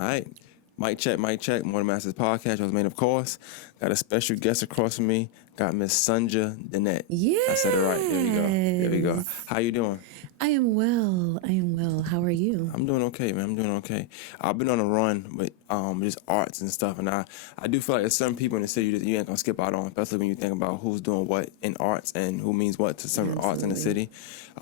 All right. Mic check, mic check. Morning Masters Podcast. I was made, of course. Got a special guest across from me. Got Miss Sunja Dannette. Yeah. I said it right. There we go. There we go. How you doing? I am well. How are you? I'm doing okay, man. I'm doing okay. I've been on a run with just arts and stuff, and I do feel like there's certain people in the city that you ain't gonna skip out on, especially when you think about who's doing what in arts and who means what to certain arts in the city.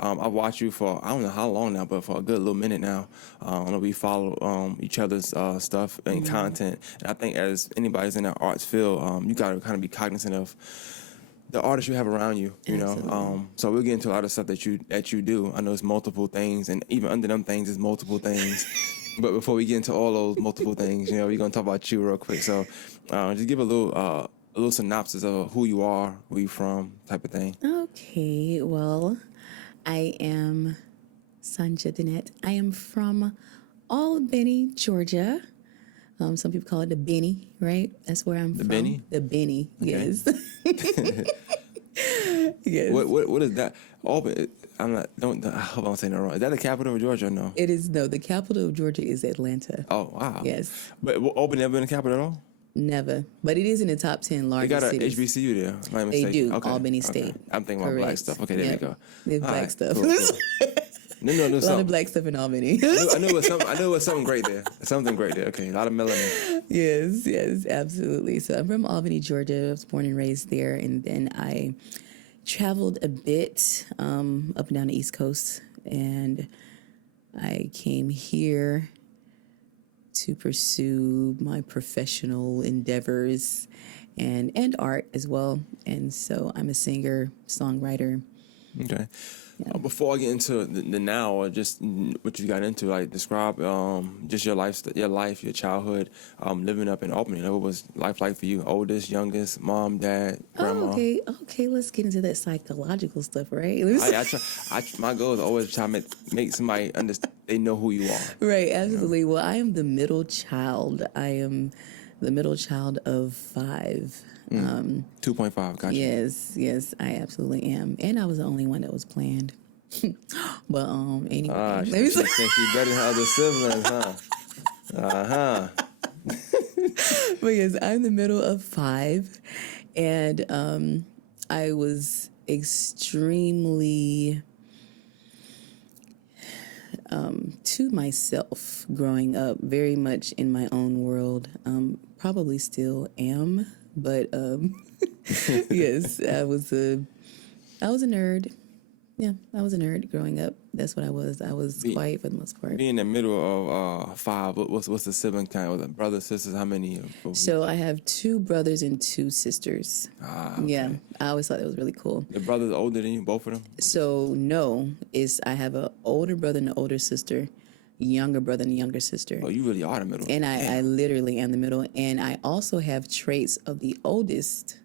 I've watched you for I don't know how long now, but for a good little minute now. I know we follow each other's stuff and content, and I think as anybody's in that arts field, you gotta kind of be cognizant of the artists you have around you, you know. So we'll get into a lot of stuff that you do. I know it's multiple things, and even under them things, it's multiple things. But before we get into all those multiple things, you know, we're gonna talk about you real quick. So just give a little synopsis of who you are, where you from, type of thing. Okay. Well, I am Sunja Dannette. I am from Albany, Georgia. Some people call it the Benny, right? That's where I'm from. The Benny? The Benny, Okay. yes. Yes. What is that? Albany. I hope I don't say no wrong. Is that the capital of Georgia or no? It is, no, the capital of Georgia is Atlanta. Oh, wow. Yes. But Albany never been the capital at all? Never. But it is in the top 10 They largest got a cities. HBCU there. If I'm not They mistaken. do. Okay. Albany Okay. State. I'm thinking about black Correct. stuff. Okay, there Yep. we go. There's All black right, stuff. cool. No, A lot of something. black stuff in Albany. I knew it was something great there. Something great there. Okay, a lot of melanin. Yes, absolutely. So I'm from Albany, Georgia. I was born and raised there, and then I traveled a bit up and down the East Coast, and I came here to pursue my professional endeavors and art as well. And so I'm a singer, songwriter. Okay. Before I get into the now, or just what you got into, like describe just your life, your childhood, living up in Albany. What was life like for you? Oldest, youngest, mom, dad, grandma. Oh, okay. Let's get into that psychological stuff, right? My goal is always try to make somebody understand. They know who you are. Right, absolutely. Well, I am the middle child. I am the middle child of 5. 2.5. Gotcha. Yes, I absolutely am. And I was the only one that was planned. But anyway, let me She thinks she's better than her other siblings, huh? But yes, I'm the middle of 5, and I was extremely to myself growing up, very much in my own world. Probably still am, but yes, I was a nerd. Yeah, I was a nerd growing up. That's what I was. I was quiet for the most part. Being in the middle of 5, what's the sibling count? Was it brothers, sisters? How many? So I have 2 brothers and 2 sisters. Okay. Yeah, I always thought that was really cool. The brothers older than you, both of them? So no, I have an older brother and an older sister, younger brother and a younger sister. Oh, you really are the middle. And I literally am the middle. And I also have traits of the oldest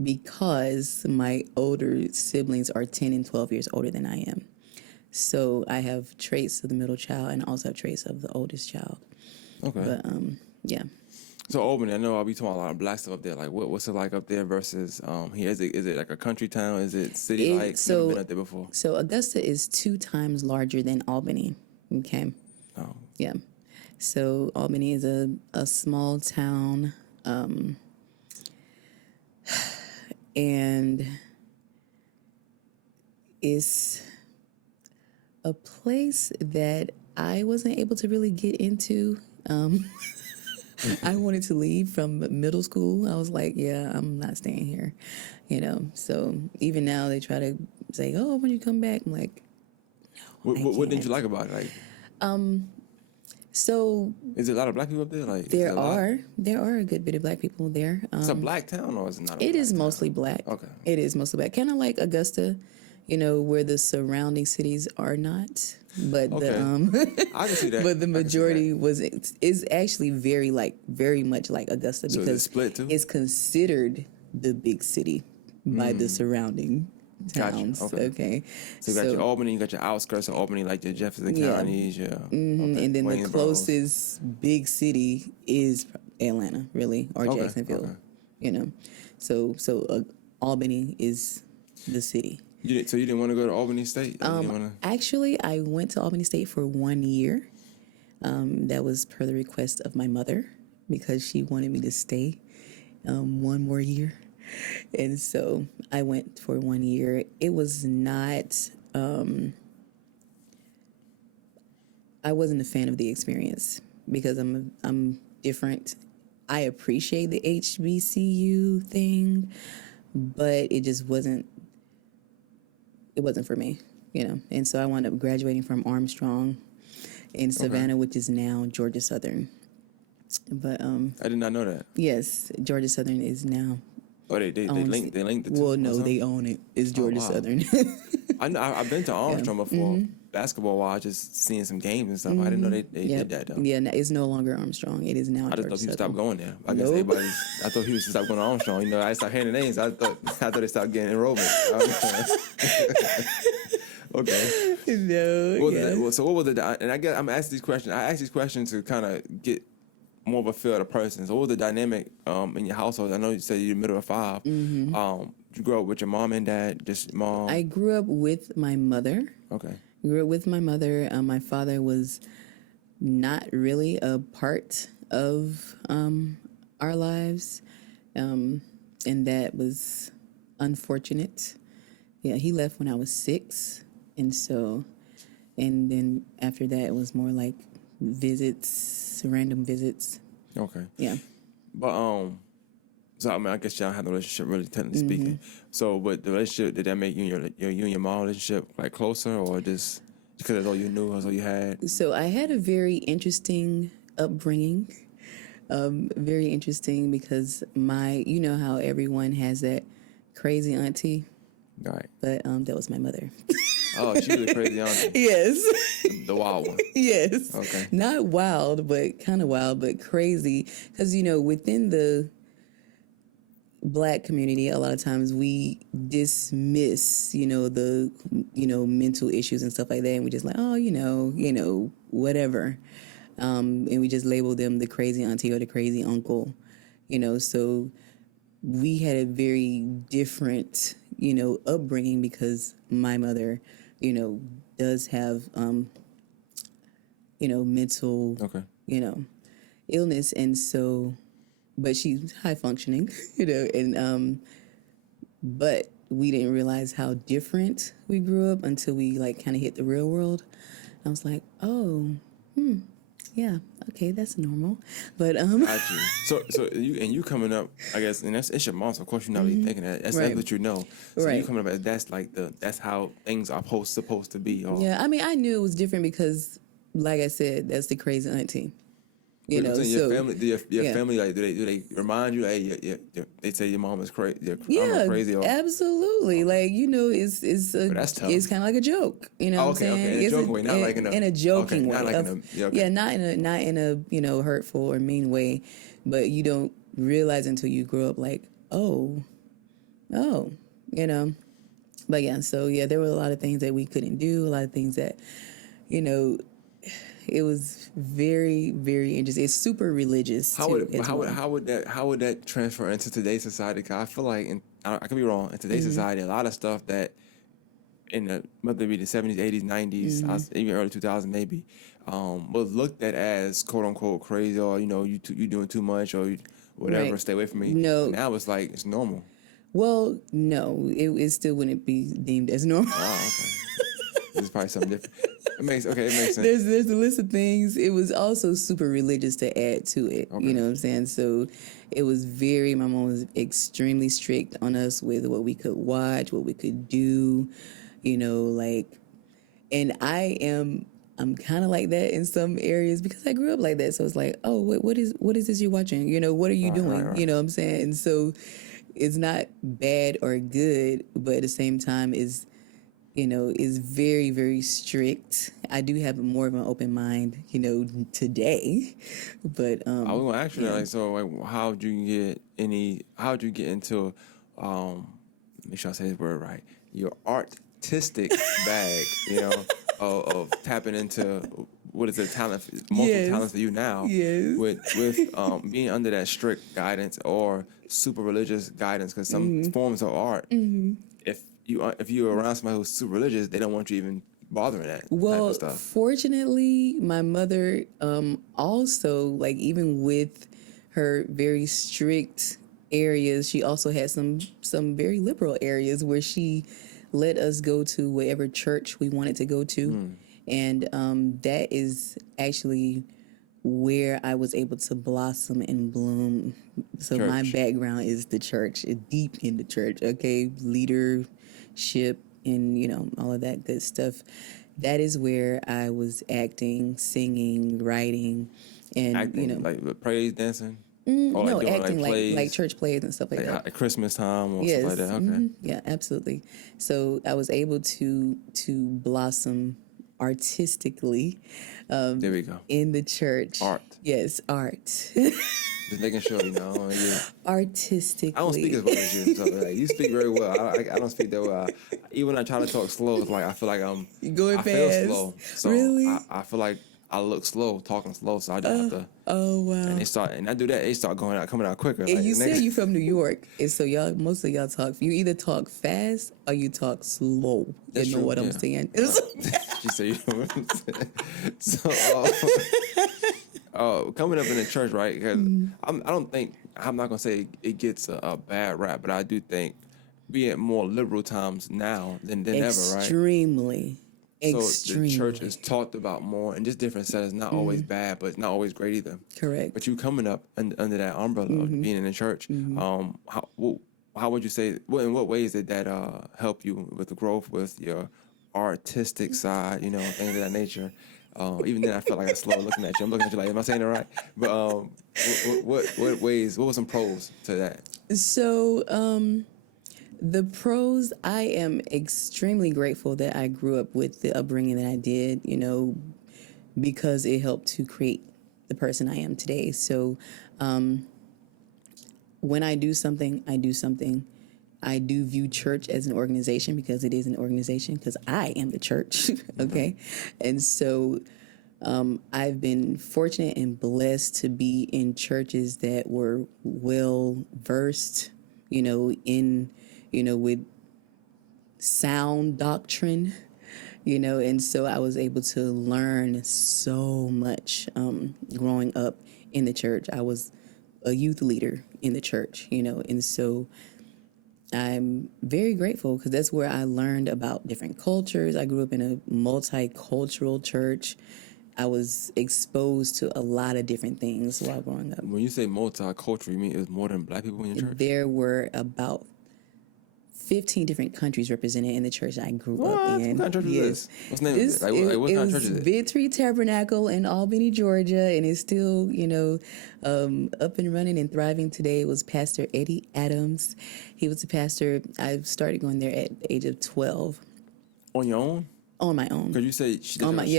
because my older siblings are 10 and 12 years older than I am. So I have traits of the middle child and also have traits of the oldest child. Okay. But yeah. So Albany, I know I'll be talking a lot of black stuff up there. Like, what's it like up there versus here? Is it like a country town? Is it city like? Never been up there before. So Augusta is 2 times larger than Albany. Okay. Oh. Yeah. So Albany is a small town, and it's a place that I wasn't able to really get into. I wanted to leave from middle school. I was like, yeah, I'm not staying here, you know. So even now they try to say, oh, when you come back, I'm like, no. What didn't you like about it? Like, So is there a lot of black people up there? Like, there are a good bit of black people there. It's a black town, or is it not? It is mostly black. Okay. It is mostly black. Kind of like Augusta, you know, where the surrounding cities are not. But Okay. I can see that. But the I can see majority that. is actually very much like Augusta So because is it split too? it's considered the big city by the surrounding Gotcha. towns. Okay. Okay. So you got your Albany, you got your outskirts of Albany, like your Jefferson Yeah. counties, yeah. Mhm. And then the Waynesboro. closest big city is Atlanta, really, or Okay, Jacksonville. okay. You know, so Albany is the city. So you didn't want to go to Albany State? You didn't wanna... Actually, I went to Albany State for 1 year. That was per the request of my mother because she wanted me to stay one more year. And so I went for 1 year. It was not, I wasn't a fan of the experience because I'm different. I appreciate the HBCU thing, but it just wasn't for me, And so I wound up graduating from Armstrong in Savannah, which is now Georgia Southern. But I did not know that. yes, Georgia Southern is now. Oh, they linked the two. Well, no, they own it. It's Georgia Southern. I know. I've been to Armstrong before. Basketball wise, just seeing some games and stuff. I didn't know they did that though. Yeah, it's no longer Armstrong. It is now. I just Georgia thought people Southern. stopped going there. I guess everybody's. I thought people stopped going to Armstrong. I started hearing the names. I thought they stopped getting enrollment. Okay. No. So what was the? And I guess I'm asking these questions. I ask these questions to kind of get more of a feel of the person. So what was the dynamic in your household? I know you said you're the middle of 5. You grew up with your mom and dad, just mom? I grew up with my mother. Okay. Grew up with my mother. My father was not really a part of our lives, and that was unfortunate. Yeah, he left when I was 6, and then after that it was more like visits, random visits. Okay. Yeah. But so I mean, I guess y'all had a relationship, really technically speaking. So, but the relationship, did that make you and your mom relationship like closer, or just because that's all you knew, that's all you had? So I had a very interesting upbringing. Very interesting because you know how everyone has that crazy auntie, Right. but that was my mother. Oh, she was a crazy auntie. Yes. The wild one. Yes. Okay. Not wild, but kind of wild, but crazy. Because, within the Black community, a lot of times we dismiss, the, mental issues and stuff like that. And we just like, oh, whatever. And we just label them the crazy auntie or the crazy uncle, So we had a very different, upbringing because my mother, does have, mental, Okay. illness. And so, but she's high functioning, and, but we didn't realize how different we grew up until we kind of hit the real world. I was like, oh, yeah, okay, that's normal. But Got you. So you coming up, I guess, and it's your mom. So of course you're not really thinking that. That's Right. what you know. So Right. you coming up as that's how things are supposed to be. Or, yeah, I mean, I knew it was different because, like I said, that's the crazy auntie. Your family, your yeah. family, like, do they remind you? Hey, they say your mom is crazy. Yeah, crazy. Or, absolutely. Like, that's tough. it's kind of like a joke. You know what I'm saying? Okay, in a joking way, not like in a joking way. not like not in a hurtful or mean way, but you don't realize until you grow up. Like, oh, But yeah, so yeah, there were a lot of things that we couldn't do. A lot of things that, it was very, very interesting. It's super religious. How would that transfer into today's society? 'Cause I feel like, I could be wrong. In today's society, a lot of stuff that whether it be the 70s, 80s, 90s, even early 2000s maybe, was looked at as quote unquote crazy, or you doing too much, or whatever. Right. Stay away from me. No. Now it's like it's normal. Well, no, it still wouldn't be deemed as normal. Oh, okay. It's probably something different. It makes sense. There's a list of things. It was also super religious to add to it. Okay. You know what I'm saying? So it was my mom was extremely strict on us with what we could watch, what we could do, and I'm kind of like that in some areas because I grew up like that. So it's like, oh, what is this you're watching? What are you doing? Right. You know what I'm saying? And so it's not bad or good, but at the same time is very, very strict. I do have more of an open mind, today. But I was gonna ask you that, how'd you get into make sure I say this word right, your artistic bag, of tapping into what is a talent, multiple talents for you now, with being under that strict guidance or super religious guidance, because some forms of art, if you're around somebody who's super religious, they don't want you even bothering that type Well, of stuff. fortunately, my mother also, like, even with her very strict areas, she also had some very liberal areas where she let us go to whatever church we wanted to go to. And that is actually where I was able to blossom and bloom. So my Church. background is the church, deep in the church, okay? Leadership and, all of that good stuff. That is where I was acting, singing, writing, and, Acting, like with praise dancing? Or no, doing, acting plays, like church plays and stuff like that. at Christmas time or Yes. stuff like that. Okay. Yeah, absolutely. So I was able to blossom artistically There we go. in the church. Art. Yes, art. Just making sure, yeah. Artistically. I don't speak as well as you. So, like, you speak very well. I don't speak that well. Even when I try to talk slow, it's like I feel like I'm Going I fast. feel slow. So Really? I feel like I look slow, talking slow. So I just have to. Oh wow. And I do that. They start coming out quicker. And like, you said nigga. you from New York, and so most of y'all talk. You either talk fast or you talk slow. That's you know true, what I'm yeah. saying? She said, you know what I'm saying? So, coming up in the church, right? Because I'm not gonna say it gets a bad rap, but I do think being more liberal times now than ever, right? Extremely. So Extremely. the church is talked about more, and just different settings. Not always bad, but it's not always great either. Correct. But you coming up under that umbrella of being in the church, how would you say? In what ways did that help you with the growth with your artistic side? Things of that nature. Even then, I felt like I slow looking at you. I'm looking at you like, am I saying it right? But what ways? What were some pros to that? So, the pros, I am extremely grateful that I grew up with the upbringing that I did, because it helped to create the person I am today. So, when I do something, I do something. I do view church as an organization because it is an organization because I am the church, okay? And so I've been fortunate and blessed to be in churches that were well versed, with sound doctrine, and so I was able to learn so much growing up in the church. I was a youth leader in the church, and so I'm very grateful because that's where I learned about different cultures. I grew up in a multicultural church. I was exposed to a lot of different things while growing up. When you say multicultural, you mean it was more than black people in your church? There were about 15 different countries represented in the church I grew up in. What kind of church is this? What's the name of it? What kind of church is it? Victory Tabernacle in Albany, Georgia, and it's still, up and running and thriving today. It was Pastor Eddie Adams. He was a pastor. I started going there at the age of 12. On your own? On my own. Because you say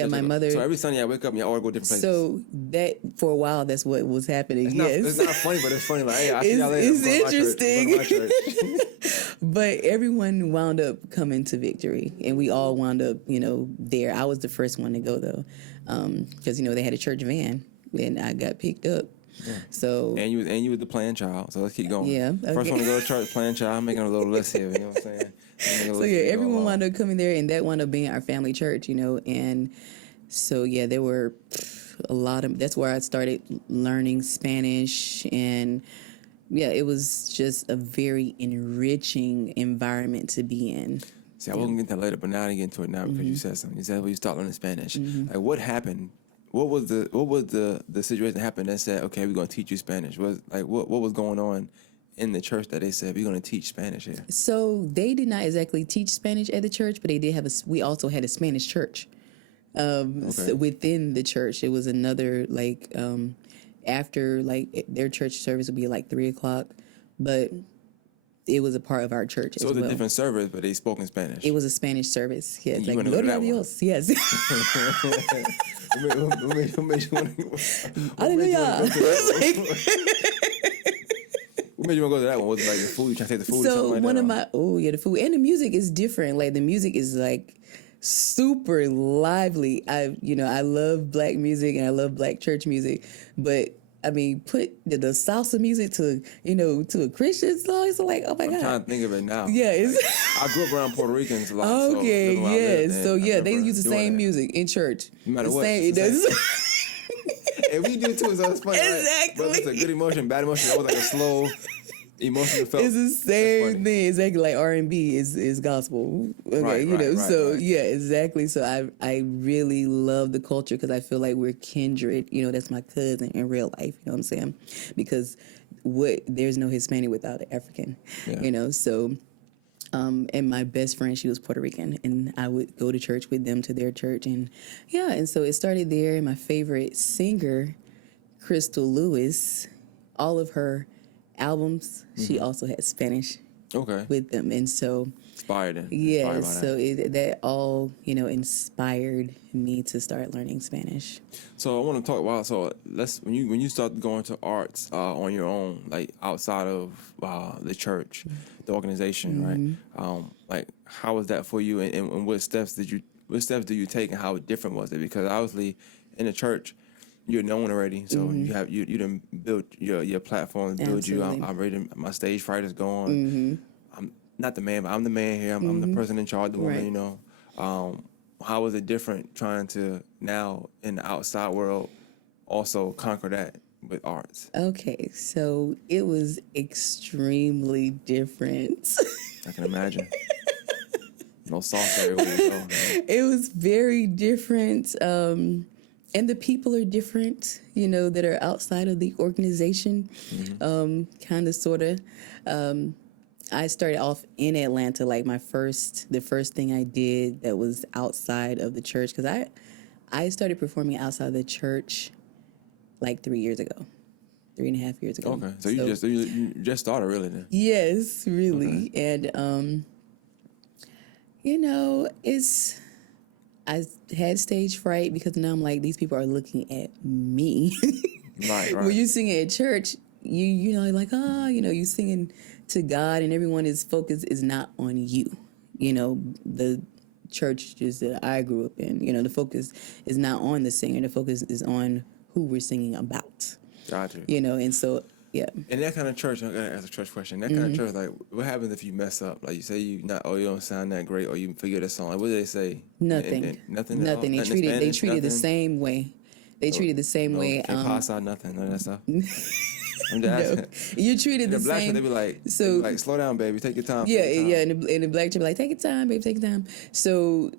my mother. So every Sunday I wake up and y'all all go different places. So that for a while, that's what was happening. It's not funny, but it's funny. Like, hey, I see y'all later. It's interesting. Church. But everyone wound up coming to Victory, and we all wound up, there. I was the first one to go though, because they had a church van, and I got picked up. Yeah. So and you were the playing child. So let's keep going. Yeah. Okay. First one to go to church, playing child. I'm making a little list here. You know what I'm saying? So yeah, everyone wound up coming there, and that wound up being our family church. And so yeah, there were a lot of. That's where I started learning Spanish, and yeah, it was just a very enriching environment to be in. See, I wasn't getting that later, but now I get into it now because you said something. You said, well, you start learning Spanish. Like, what happened? What was the situation that happened that said, okay, we're going to teach you Spanish? What was going on in the church that they said, we're going to teach Spanish here? So they did not exactly teach Spanish at the church, but they did have we also had a Spanish church so within the church. It was another, after, their church service would be 3:00, but it was a part of our church as well. So it was a different service, but they spoke in Spanish. It was a Spanish service. Yes, you went to that Dios. Yes. What made you want to go to that one? Was it like the food? You trying to take the food? So or one like of that, the food and the music is different. Like the music is super lively. I love black music and I love black church music, but I mean, put the salsa music to, to a Christian song. It's like, oh my God. I'm trying to think of it now. Yeah, it's I grew up around Puerto Ricans a lot. okay. So Yes. So yeah, they use the same music in church. No matter the what. Same, it does. And we do too, so it's funny. Exactly. Right? But it's a good emotion, bad emotion, always like a slow emotion felt. It's the same thing. Exactly like R&B is gospel. Okay, Right. Yeah, exactly. So I really love the culture because I feel like we're kindred. That's my cousin in real life. You know what I'm saying? Because there's no Hispanic without an African. Yeah. So. And my best friend, she was Puerto Rican, and I would go to church with them to their church, and so it started there. And my favorite singer, Crystal Lewis, all of her albums, she also had Spanish with them, and so inspired. Yeah, so that all inspired me to start learning Spanish. So I want to talk about when you start going to arts on your own, like outside of the church, the organization, right? Like how was that for you, and what steps did you take, and how different was it? Because obviously in the church you're known already, so you done built your platform, build you. I'm ready. My stage fright is gone. I'm not the man, but I'm the man here. I'm the person in charge, the woman. How was it different trying to now in the outside world also conquer that with arts? Okay, so it was extremely different. I can imagine. No salsa everywhere you go. It was very different. And the people are different, that are outside of the organization, kind of, sort of. I started off in Atlanta, like the first thing I did that was outside of the church, because I started performing outside of the church like 3 years ago, 3.5 years ago. Okay, so you just started really then? Yes, really. Okay. And, I had stage fright because now I'm like, these people are looking at me. Right. When you're singing at church, you're like, you singing to God, and everyone's focus is not on you. The churches that I grew up in, the focus is not on the singer. The focus is on who we're singing about. Gotcha. And so, yeah. In that kind of church, I'm going to ask a church question. That kind of church, like, what happens if you mess up? Like, you say you don't sound that great, or you forget a song. Like, what do they say? Nothing. Nothing. They treated the same way. They treated the same way. Can't pass out nothing. None of that stuff. I'm just asking. You treated the black same. They be like, slow down, baby. Take your time. Yeah, yeah. And the black church be like, take your time, baby, take your time. So,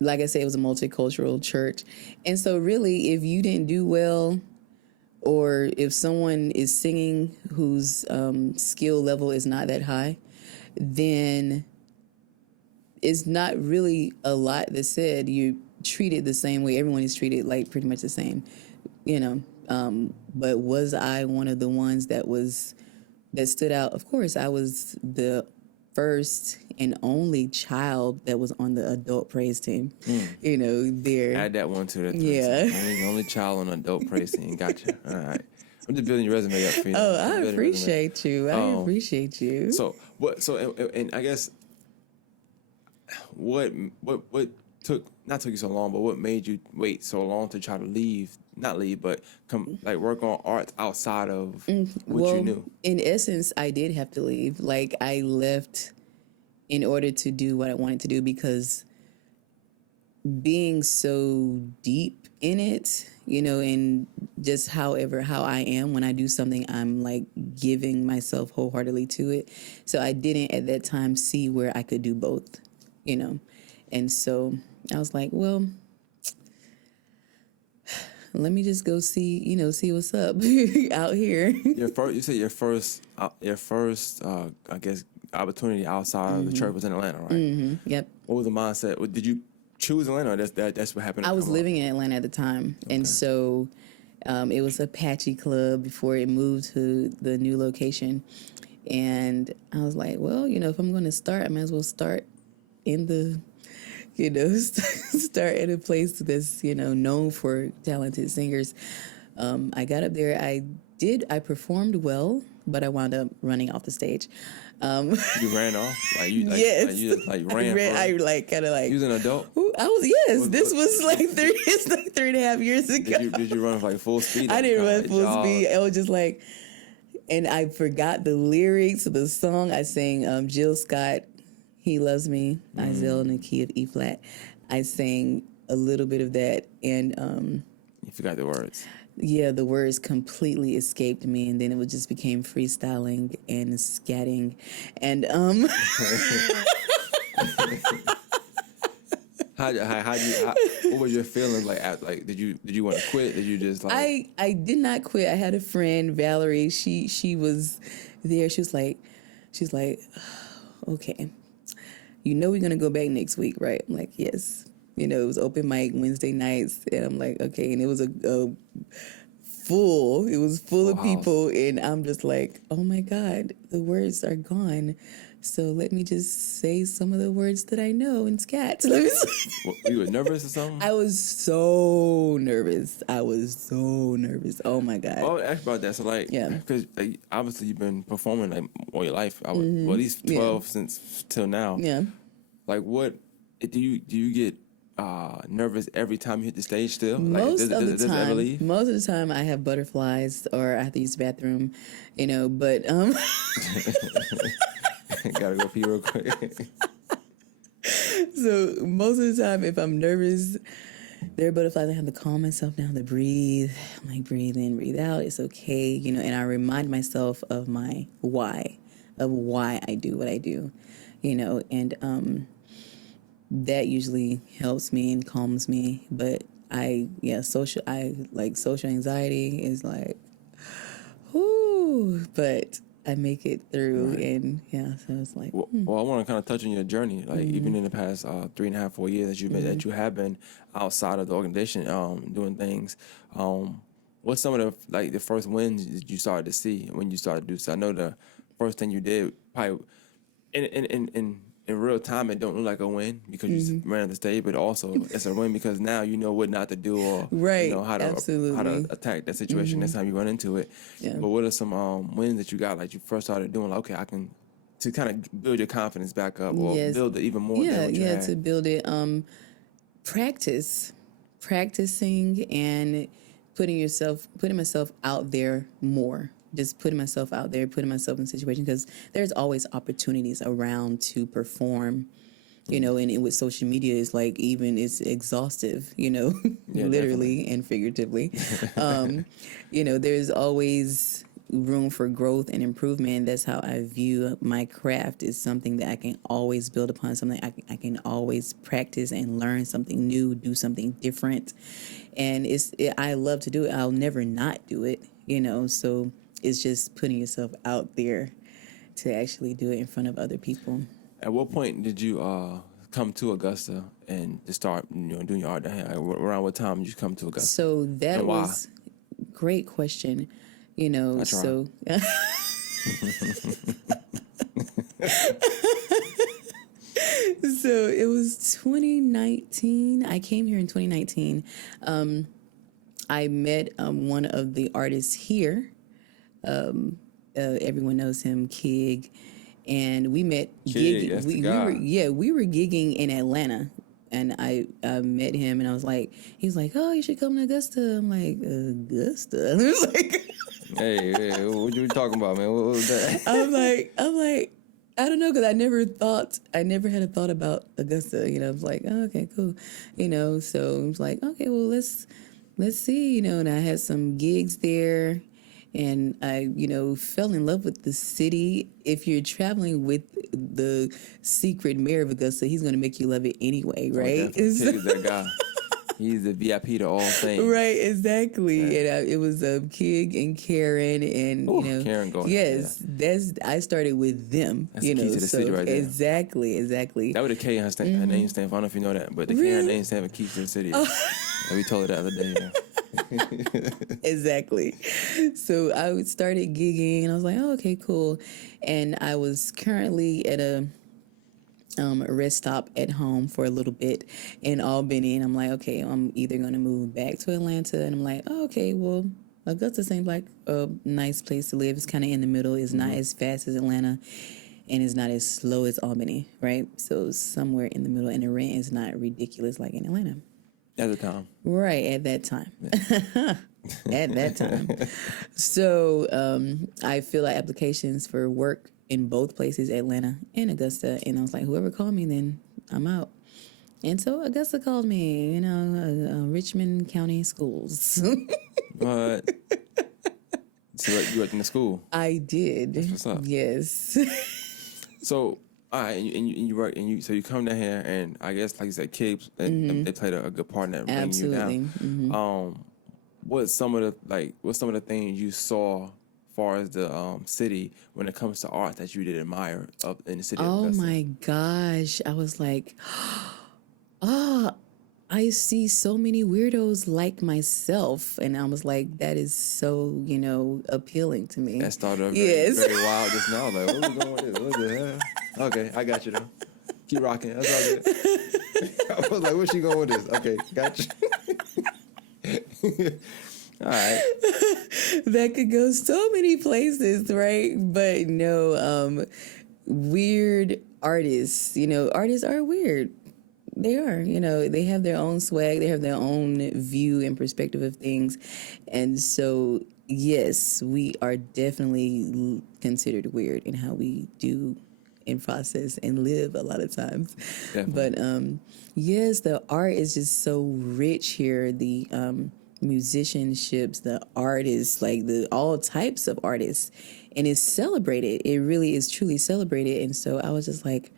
like I said, it was a multicultural church, and so really, if you didn't do well, or if someone is singing whose skill level is not that high, then it's not really a lot that's said. You treated the same way. Everyone is treated like pretty much the same, But was I one of the ones that stood out? Of course, I was the first and only child that was on the adult praise team. There. Add that one to that. Yeah. The only child on the adult praise team. Gotcha. All right. I'm just building your resume up for you. Oh, I appreciate you. I appreciate you. So what? So and I guess what took you so long, but what made you wait so long to try to leave? Not leave, but come work on arts outside of what you knew. In essence, I did have to leave. Like, I left in order to do what I wanted to do, because being so deep in it, and just how I am when I do something, I'm like giving myself wholeheartedly to it. So I didn't at that time see where I could do both, and so I was like, well, let me just go see what's up out here. You said your first, I guess, opportunity outside of the church was in Atlanta, right? Mm-hmm. Yep. What was the mindset? Did you choose Atlanta, or that's what happened? I was living in Atlanta at the time, and so it was Apache Club before it moved to the new location, and I was like, well, if I'm going to start, I might as well start in the start at a place that's, known for talented singers. I got up there. I performed well, but I wound up running off the stage. You ran off? Yes. You ran. I kind of You was an adult? I was, yes. This was like 3.5 years ago. Did you run like full speed? I didn't run like full jog? speed. I was just like, and I forgot the lyrics of the song. I sang Jill Scott, "He Loves Me," Isaiah in the key of E flat. I sang a little bit of that, and You forgot the words. yeah, the words completely escaped me, and then it just became freestyling and scatting, and What was your feelings like? Like, did you want to quit? Did you just like? I did not quit. I had a friend, Valerie. She was there. She was like, okay, you know we're gonna go back next week, right? I'm like, yes. You know, it was open mic Wednesday nights, and I'm like, okay, and it was a full. It was full of people, and I'm just like, oh my God, the words are gone. So let me just say some of the words that I know in scat. Let me You were nervous or something? I was so nervous. Oh my God. Oh, ask about that. So like, Yeah. because like, obviously you've been performing like all your life. Well, at least 12 since till now. Yeah. Like, what do you get nervous every time you hit the stage? Still, Most like, of the does it ever leave? time, most of the time, I have butterflies or I have to use the bathroom, you know. But Gotta go pee real quick. so most of the time, if I'm nervous, there are butterflies. I have to calm myself down to breathe. I'm like, breathe in, breathe out. It's okay, you know. And I remind myself of my why, of why I do what I do, you know. And that usually helps me and calms me. But social anxiety is like, whoo. But I make it through, and so it's like. Well, I want to kind of touch on your journey, like even in the past 3.5, 4 years that you've been that you have been outside of the organization, doing things. What's some of the first wins that you started to see when you started to do so? I know the first thing you did probably in real time it don't look like a win because you just ran on the stage, but also it's a win because now you know what not to do or Right, you know how to attack that situation next time you run into it. Yeah. But what are some wins that you got like you first started doing? Like, okay, I can to kind of build your confidence back up or build it even more than what you had. To build it. Practicing and putting myself out there more. Just putting myself out there, putting myself in situations because there's always opportunities around to perform, you know, and with social media, it's like even it's exhaustive, you know, literally and figuratively. You know, there's always room for growth and improvement. That's how I view my craft is something that I can always build upon, something I can always practice and learn something new, do something different. And I love to do it. I'll never not do it, you know, so it's just putting yourself out there to actually do it in front of other people. At what point did you come to Augusta and to start doing your art down here? Like, around what time did you come to Augusta? So that was great question. You know, so so it was 2019. I came here in 2019. I met one of the artists here. Everyone knows him, Kig, and we met gigging. We were gigging in Atlanta, and I met him, and he was like, "Oh, you should come to Augusta." I'm like, Augusta. I was like, hey, what you talking about, man? What was that? I'm like, I don't know, because I never had a thought about Augusta. You know, I was like, oh, okay, cool. You know, so I was like, okay, well, let's see. You know, and I had some gigs there. And I, fell in love with the city. If you're traveling with the secret mayor of Augusta, he's going to make you love it anyway, right? Kig is that guy. He's the VIP to all things. Right, exactly. Yeah. And it was Kig and Karen, and Karen going. Yes, I started with them. That's the key to the city right there. Exactly. That was the K her name stand for. I don't know if you know that, but the K her name stand for key to the city. And we told her the other day. Yeah. Exactly. So I started gigging, and I was like, oh, okay, cool. And I was currently at a rest stop at home for a little bit in Albany, and I'm like, okay, I'm either going to move back to Atlanta, and I'm like, oh, okay, well, Augusta seems like a nice place to live. It's kind of in the middle. It's not as fast as Atlanta, and it's not as slow as Albany, right? So somewhere in the middle, and the rent is not ridiculous like in Atlanta. At the time. Right, at that time. At that time. So I fill out applications for work in both places, Atlanta and Augusta. And I was like, whoever called me, then I'm out. And so Augusta called me, Richmond County Schools. But so you worked in the school. I did. That's what's up. Yes. So, all right, and you work, so you come down here, and I guess, like you said, kids, they played a good part in that bringing you down. Mm-hmm. What's some of the things you saw, as far as the city, when it comes to art that you did admire up in the city? Of Oh Augusta? my gosh. I was like, I see so many weirdos like myself. And I was like, that is so, appealing to me. That started off Yes. very wild just now. Like, where we going with this? What the hell? Okay, I got you though. Keep rocking. That's all good. I was like, where's she going with this? Okay, got you. All right. That could go so many places, right? But no, weird artists, artists are weird. They are, they have their own swag, they have their own view and perspective of things. And so, yes, we are definitely considered weird in how we do and process and live a lot of times. Definitely. But yes, the art is just so rich here. The musicianships, the artists, like all types of artists, and it's celebrated. It really is truly celebrated. And so I was just like,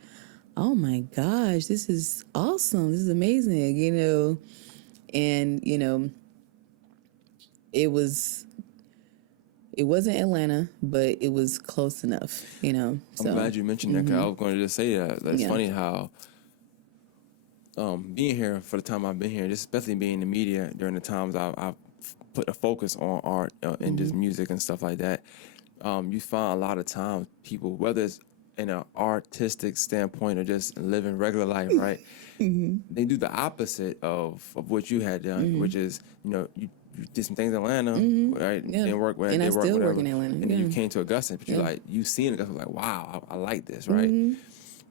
oh my gosh, this is awesome. This is amazing, And, it wasn't Atlanta, but it was close enough, So, I'm glad you mentioned that, 'cause I was going to just say that. That's funny how being here for the time I've been here, just especially being in the media during the times I've put a focus on art and just music and stuff like that, you find a lot of times people, whether it's in an artistic standpoint or just living regular life, right? They do the opposite of what you had done, which is, you did some things in Atlanta, right? Yeah. Didn't work, And I didn't work, still whatever. work in Atlanta, And then you yeah. came to Augusta, but you seen Augusta, like, wow, I like this, right?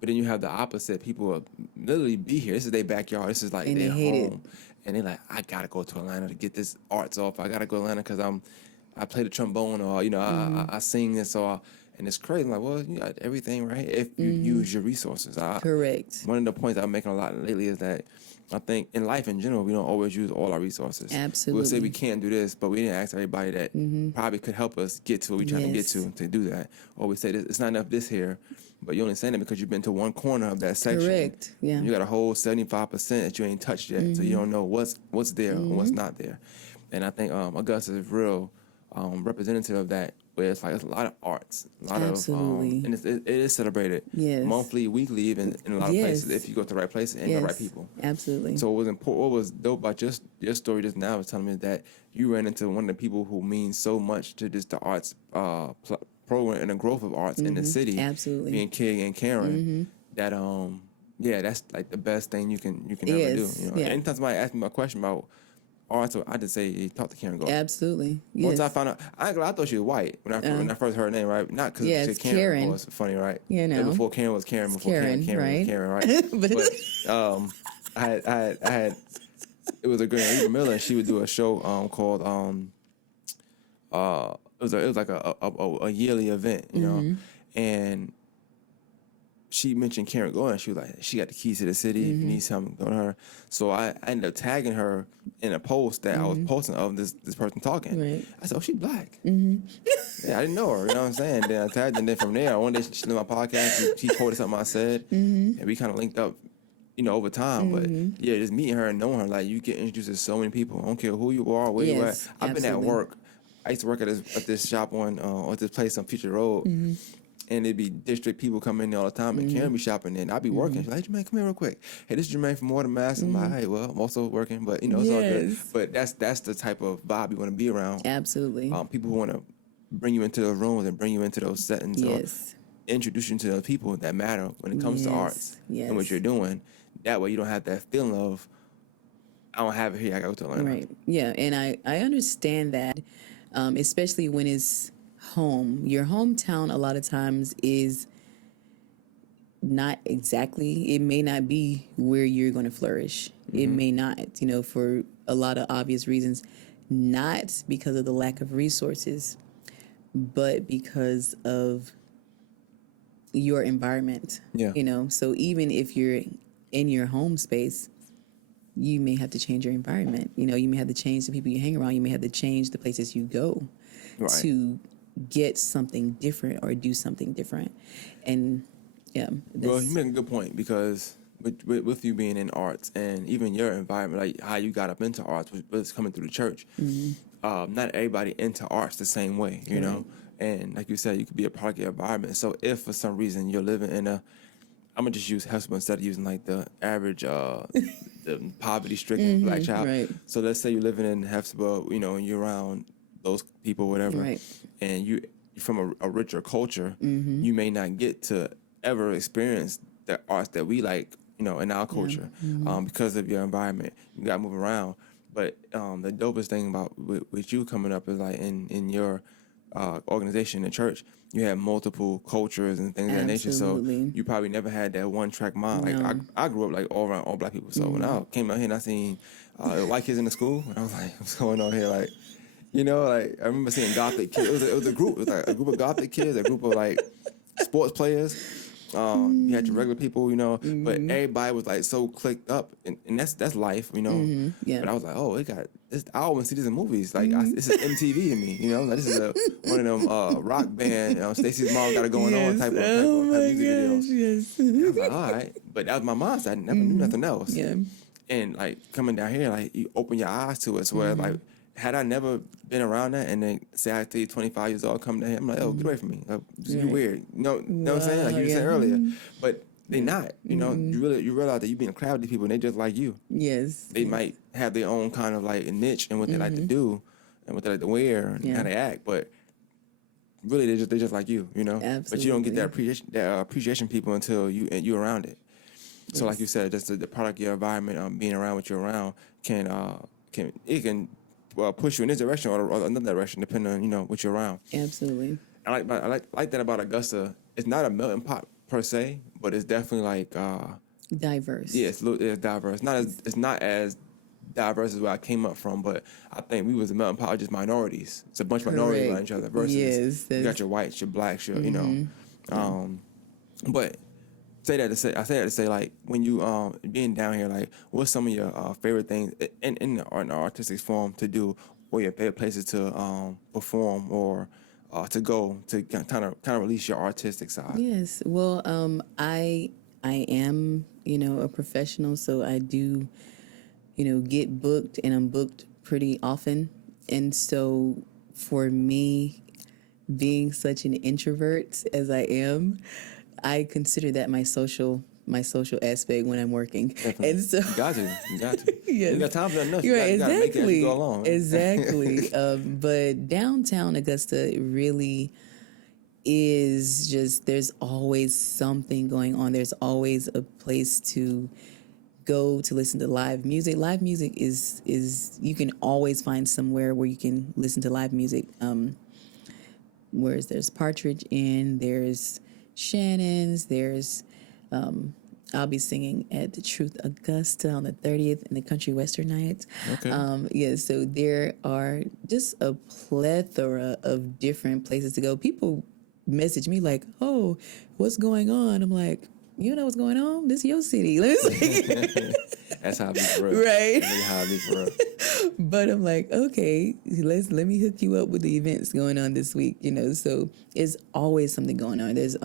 But then you have the opposite. People will literally be here. This is their backyard. This is like And their they hate home. And they're like, I gotta go to Atlanta to get this arts off. I gotta go to Atlanta because I play the trombone, or I sing this, or and it's crazy. I'm like, well, you got everything right if you use your resources. Correct. One of the points I'm making a lot lately is that I think in life in general, we don't always use all our resources. Absolutely. We'll say we can't do this, but we didn't ask everybody that probably could help us get to what we're trying to get to do that. Or we say, it's not enough this here, but you're only saying that because you've been to one corner of that section. Correct. Yeah. You got a whole 75% that you ain't touched yet, so you don't know what's there or what's not there. And I think Augusta is real representative of that, where it's like it's a lot of arts, a lot Absolutely. of, and it is celebrated monthly, weekly, even in a lot of places if you go to the right places and the right people. Absolutely. So what was dope about your story just now was telling me that you ran into one of the people who means so much to just the arts program and the growth of arts in the city. Absolutely. Being King and Karen, that that's like the best thing you can ever do. Anytime somebody asks me a question about arts, I just say talk to Karen. Go. Absolutely. Once Yes. I found out, I thought she was white when I first heard her name, right? Not because it's Karen Karen. was funny, right? And before Karen was Karen, before Karen, Karen right? was Karen, right? But I had it was a great Eva Miller, and she would do a show called it was like a yearly event, and she mentioned Karen Gordon. She was like, she got the keys to the city. If you need something, go to her. So I ended up tagging her in a post that I was posting of this person talking. Right. I said, oh, she black. Yeah, I didn't know her. You know what I'm saying? Then I tagged her, and then from there, one day she did my podcast. She quoted something I said, and we kind of linked up, over time. But yeah, just meeting her and knowing her, like you get introduced to so many people. I don't care who you are, where you at. Yes, I've been at absolutely. work. I used to work at this shop or this place on Future Road. And it'd be district people come in there all the time, and Karen be shopping in. I'd be working. She's like, hey, Jermaine, come here real quick. Hey, this is Jermaine from More Than Mass. I'm like, hey, well, I'm also working, but it's all good. Yes. But that's the type of vibe you want to be around. Absolutely. People who want to bring you into those rooms and bring you into those settings, Yes. or introduce you to those people that matter when it comes to arts and what Yes. you're doing. That way, you don't have that feeling of, I don't have it here. I got to go to Atlanta. Right. Yeah. And I understand that, especially when it's home. Your hometown a lot of times is not exactly, it may not be where you're going to flourish. It may not, for a lot of obvious reasons, not because of the lack of resources, but because of your environment. Yeah. So even if you're in your home space, you may have to change your environment. You may have to change the people you hang around. You may have to change the places you go to get something different or do something different. And yeah. Well, you make a good point, because with you being in arts and even your environment, like how you got up into arts was coming through the church. Not everybody into arts the same way, you know? And like you said, you could be a product of your environment. So if for some reason you're living in I'm going to just use Hesper instead of using like the average, the poverty-stricken black child. Right. So let's say you're living in Hesper, and you're around those people, whatever, and you're from a richer culture, you may not get to ever experience the arts that we like, in our culture, because of your environment. You got to move around. But the dopest thing about with you coming up is like in your organization, the church, you have multiple cultures and things of that nature. So you probably never had that one track mind. Like I grew up like all around all black people. So when I came out here and I seen white kids in the school, and I was like, what's going on here? Like, like I remember seeing Gothic kids. It was a group. It was like a group of Gothic kids, a group of like sports players. You had your regular people, but everybody was like so clicked up, and that's life, Yeah. But I was like, oh, it got this. I always see this in movies. Like this is MTV to me, Like, this is one of them rock band, Stacey's Mom Got It Going On type of music videos. Yes. And I was like, all right, but that was my mindset. I never knew nothing else. Yeah. And like coming down here, like you open your eyes to it. So where like, had I never been around that, and then say I see 25 years old come down here, I'm like, oh, get away from me. You're weird. Know what I'm saying? Like you said earlier. But they not. You realize that you being a crowd with people, and they just like you. Yes. They might have their own kind of like a niche and what they like to do, and what they like to wear and how they act. But really, they just like you. Absolutely. But you don't get that appreciation people until you around it. So like you said, just the product of your environment, being around what you're around can push you in this direction or another direction, depending on what you're around. Absolutely. I like that about Augusta. It's not a melting pot per se, but it's definitely like diverse. Yeah, it's diverse. It's not as diverse as where I came up from, but I think we was a melting pot of just minorities. It's a bunch of minorities around each other. Versus you got your whites, your blacks, your But I say that to say like when you being down here, like what's some of your favorite things in the artistic form to do, or your favorite places to perform or to go to kind of release your artistic side? Yes. Well, I am a professional, so I do get booked, and I'm booked pretty often, and so for me, being such an introvert as I am, I consider that my social aspect when I'm working. Definitely. And so you got to. Yes. You got time for nothing else. Right, you got to make it as you go along. Exactly. But downtown Augusta really is just, there's always something going on. There's always a place to go to listen to live music. Live music is you can always find somewhere where you can listen to live music. Whereas there's Partridge Inn, there's Shannon's, there's I'll be singing at the Truth Augusta on the 30th in the Country Western Nights. Okay. So there are just a plethora of different places to go. People message me like, oh, what's going on? I'm like, you know what's going on? This is your city. That's how I be for real. Right. That's really how I be for real. But I'm like, okay, let me hook you up with the events going on this week, So it's always something going on. There's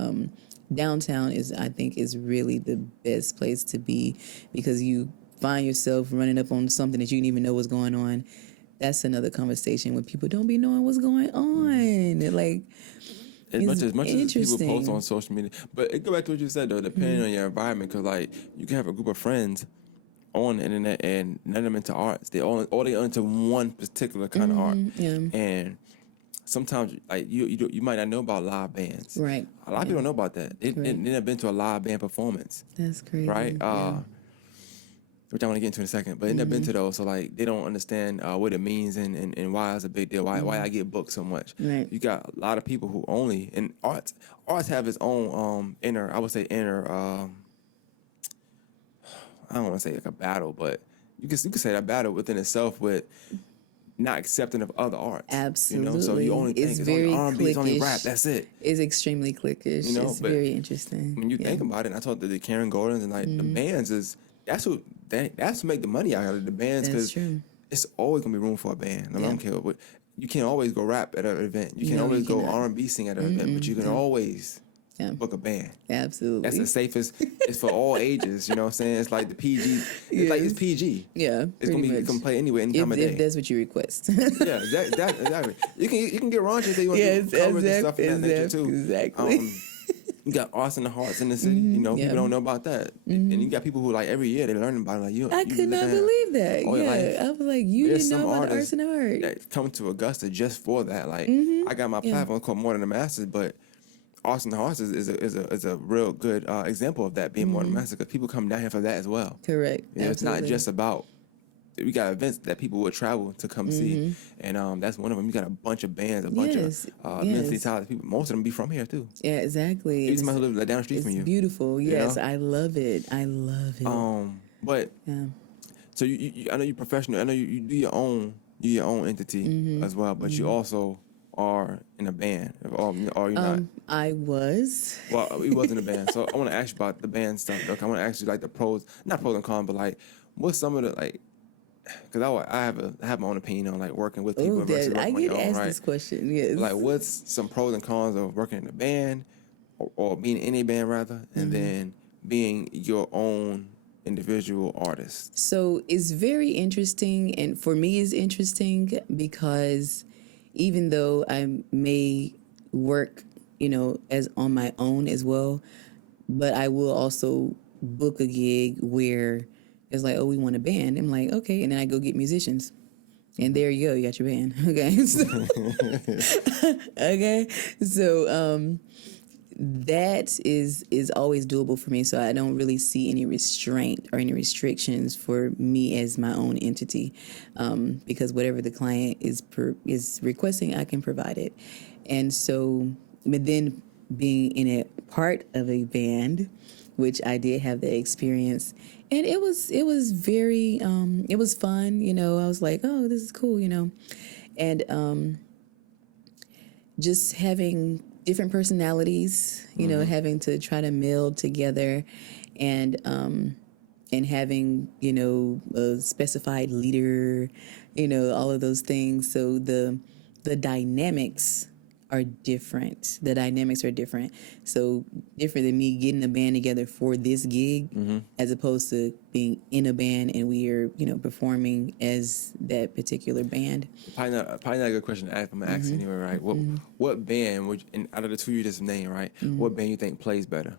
downtown I think is really the best place to be, because you find yourself running up on something that you didn't even know was going on. That's another conversation when people don't be knowing what's going on. Like, As much as people post on social media, but it go back to what you said though, depending on your environment, because like you can have a group of friends on the internet and none of them into arts. They all into one particular kind of art, and sometimes like you might not know about live bands. Right. A lot of people don't know about that. They never been to a live band performance. That's crazy. Right. Which I want to get into in a second, but they never been to those, so like they don't understand what it means and why it's a big deal. Why I get booked so much. Right. You got a lot of people who only in arts have its own inner. I would say inner. I don't want to say like a battle, but you can say that battle within itself with not accepting of other arts. Absolutely. So you only think it's only R&B, it's only rap. That's it. It's extremely cliquish. It's very interesting. When you think about it, and I talked to the Karen Gordons and like the bands that's what make the money out of the bands, because it's always gonna be room for a band. I don't care what. You can't always go rap at an event. You can't always go R&B sing at an event, but you can always book a band. Absolutely. That's the safest. It's for all ages. You know what I'm saying? It's like the PG. It's like it's PG. Yeah, it's gonna be. You can play anywhere, any time of day. If that's what you request. Yeah, exactly. You can get raunchy if you want to do covers and stuff in that nature too. Exactly. You got arts in the hearts in the city. You know, people don't know about that, and you got people who like every year they learn about it. Like I could not believe that. I was like, you didn't know about the arts and the heart. That come to Augusta just for that. Like I got my platform called More Than the Masters, but Arts and the Hearts is a real good example of that being More Than the Masters, because people come down here for that as well. Correct. You know, it's not just about. We got events that people would travel to come see, and that's one of them. You got a bunch of bands, a bunch of mentally talented people. Most of them be from here too. Yeah, exactly. Even somebody who live down the street from you. It's beautiful. Yes, you know? I love it. I love it. But so you I know you're professional. I know you do your own entity as well, but you also are in a band, or you're not. I was. Well, we was in a band, so I want to ask you about the band stuff. Though. I want to ask you like the pros, not pros and cons, but like what's some of the like. Because I have my own opinion on like working with people versus working on your own, right? This question, yes. Like, what's some pros and cons of working in a band, or being in a band rather, and then being your own individual artist? So it's very interesting, and for me, it's interesting because even though I may work, as on my own as well, but I will also book a gig where it's like, oh, we want a band. I'm like, okay. And then I go get musicians. And there you go. You got your band. Okay. Okay. So that is always doable for me. So I don't really see any restraint or any restrictions for me as my own entity, because whatever the client is requesting, I can provide it. And so, but then being in a part of a band, which I did have the experience, and it was very it was fun. I was like, oh, this is cool, and just having different personalities, having to try to meld together, and having a specified leader, all of those things. So the dynamics are different. The dynamics are different. So different than me getting a band together for this gig, as opposed to being in a band and we are, performing as that particular band. Probably not a good question to ask. I'm gonna ask anyway, right? What band would, and out of the two you just named, right? What band you think plays better?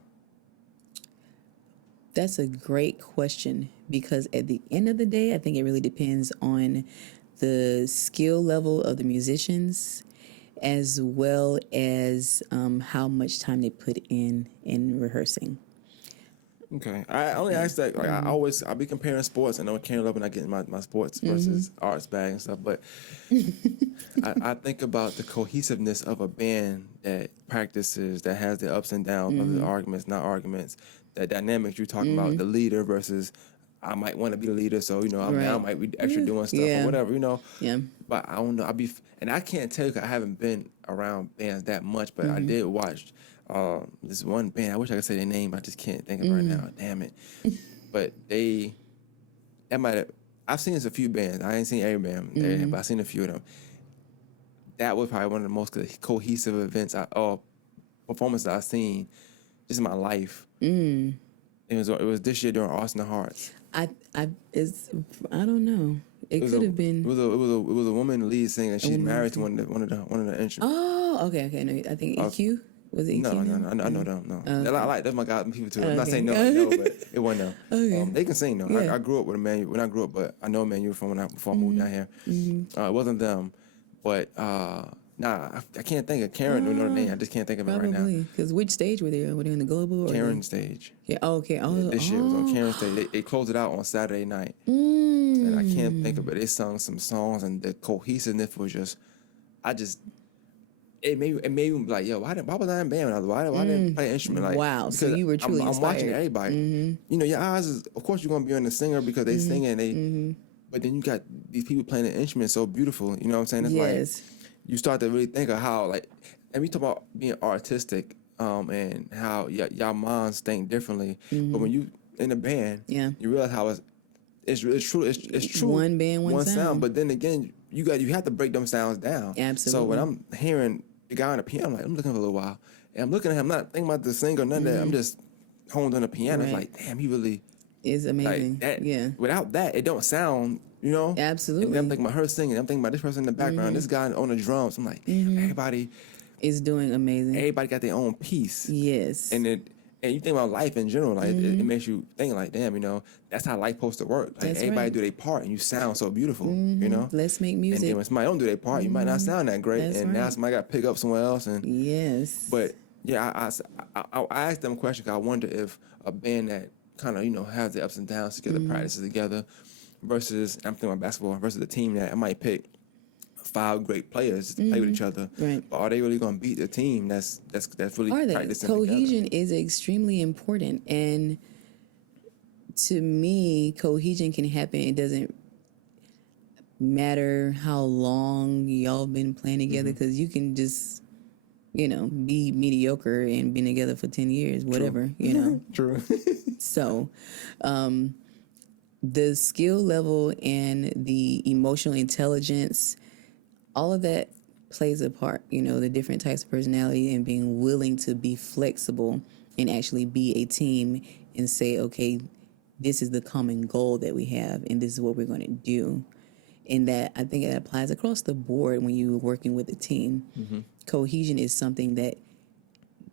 That's a great question, because at the end of the day, I think it really depends on the skill level of the musicians, as well as how much time they put in rehearsing. Okay, I only ask that. Like, I be comparing sports. I know Karen love when I get in my sports versus arts bag and stuff, but I think about the cohesiveness of a band that practices, that has the ups and downs, of the arguments, not arguments, that dynamics you're talking about, the leader versus I might want to be the leader, so I might be extra doing stuff or whatever, Yeah. But I don't know. And I can't tell you 'cause I haven't been around bands that much, but I did watch this one band. I wish I could say their name, I just can't think of it right now. Damn it! But I've seen a few bands. I ain't seen every band, but I've seen a few of them. That was probably one of the most cohesive events or performances I've seen just in my life. It was this year during Arts and the Hearts. I don't know. It could have been. It was a woman lead singer. She's married to one of the instruments. Oh, okay. No, I think EQ. Was it EQ? No, I know them. No, I like that's my god people too. I'm not Okay. saying no, but it wasn't them. Okay. They can sing though. Yeah. I grew up with a man. When I grew up, but I know a man you were from before I moved down here. It wasn't them, but I can't think of Karen. No name. I just can't think of it right now. Probably. Because which stage were they on? Were they on the Global? Or Karen stage. Yeah. Oh, okay. Oh, This year was on Karen stage. They closed it out on Saturday night, and I can't think of it. They sung some songs, and the cohesiveness was just. it made me be like, yo, why was I in band? Why didn't I play an instrument? Like, Wow. So because you were truly I'm watching inspired. everybody. You know, your eyes is, of course, you're gonna be on the singer because they sing and they. But then you got these people playing an instrument so beautiful. You know what I'm saying? It's Yes. like you start to really think of how, like, and we talk about being artistic, and how y'all minds think differently. But when you in a band, Yeah. you realize how it's true. It's true. One band, one sound. But then again, you have to break them sounds down. Absolutely. So when I'm hearing the guy on the piano, I'm like, I'm looking for a little while, and I'm looking at him, not thinking about the singer or none of that. I'm just honed on the piano. It's Right. like, damn, he really Is amazing. like that. Yeah. Without that, it don't sound. You know. Absolutely. And then I'm thinking about her singing. I'm thinking about this person in the background. This guy on the drums. I'm like, damn, everybody Is doing amazing. got their own piece. Yes. And you think about life in general, like it makes you think like, damn, you know, that's how life supposed to work. Like That's everybody right. do their part, and you sound so beautiful, you know. Let's make And music. then when somebody don't do their part, you might not sound that great, That's and now right. somebody got to pick up somewhere else. And Yes. but yeah, I asked them a question because I wonder if a band that kind of, you know, has the ups and downs together, practices together, versus, I'm thinking about basketball, versus a team that I might pick 5 great players to play with each other. Right. But are they really going to beat the team that's really Are they? practicing Cohesion together? is extremely important, and to me, cohesion can happen. It doesn't matter how long y'all been playing together, because you can just, be mediocre and been together for 10 years, whatever, True. So, the skill level and the emotional intelligence, all of that plays a part, the different types of personality and being willing to be flexible and actually be a team and say, okay, this is the common goal that we have and this is what we're going to do. And that, I think, it applies across the board when you're working with a team. Cohesion is something that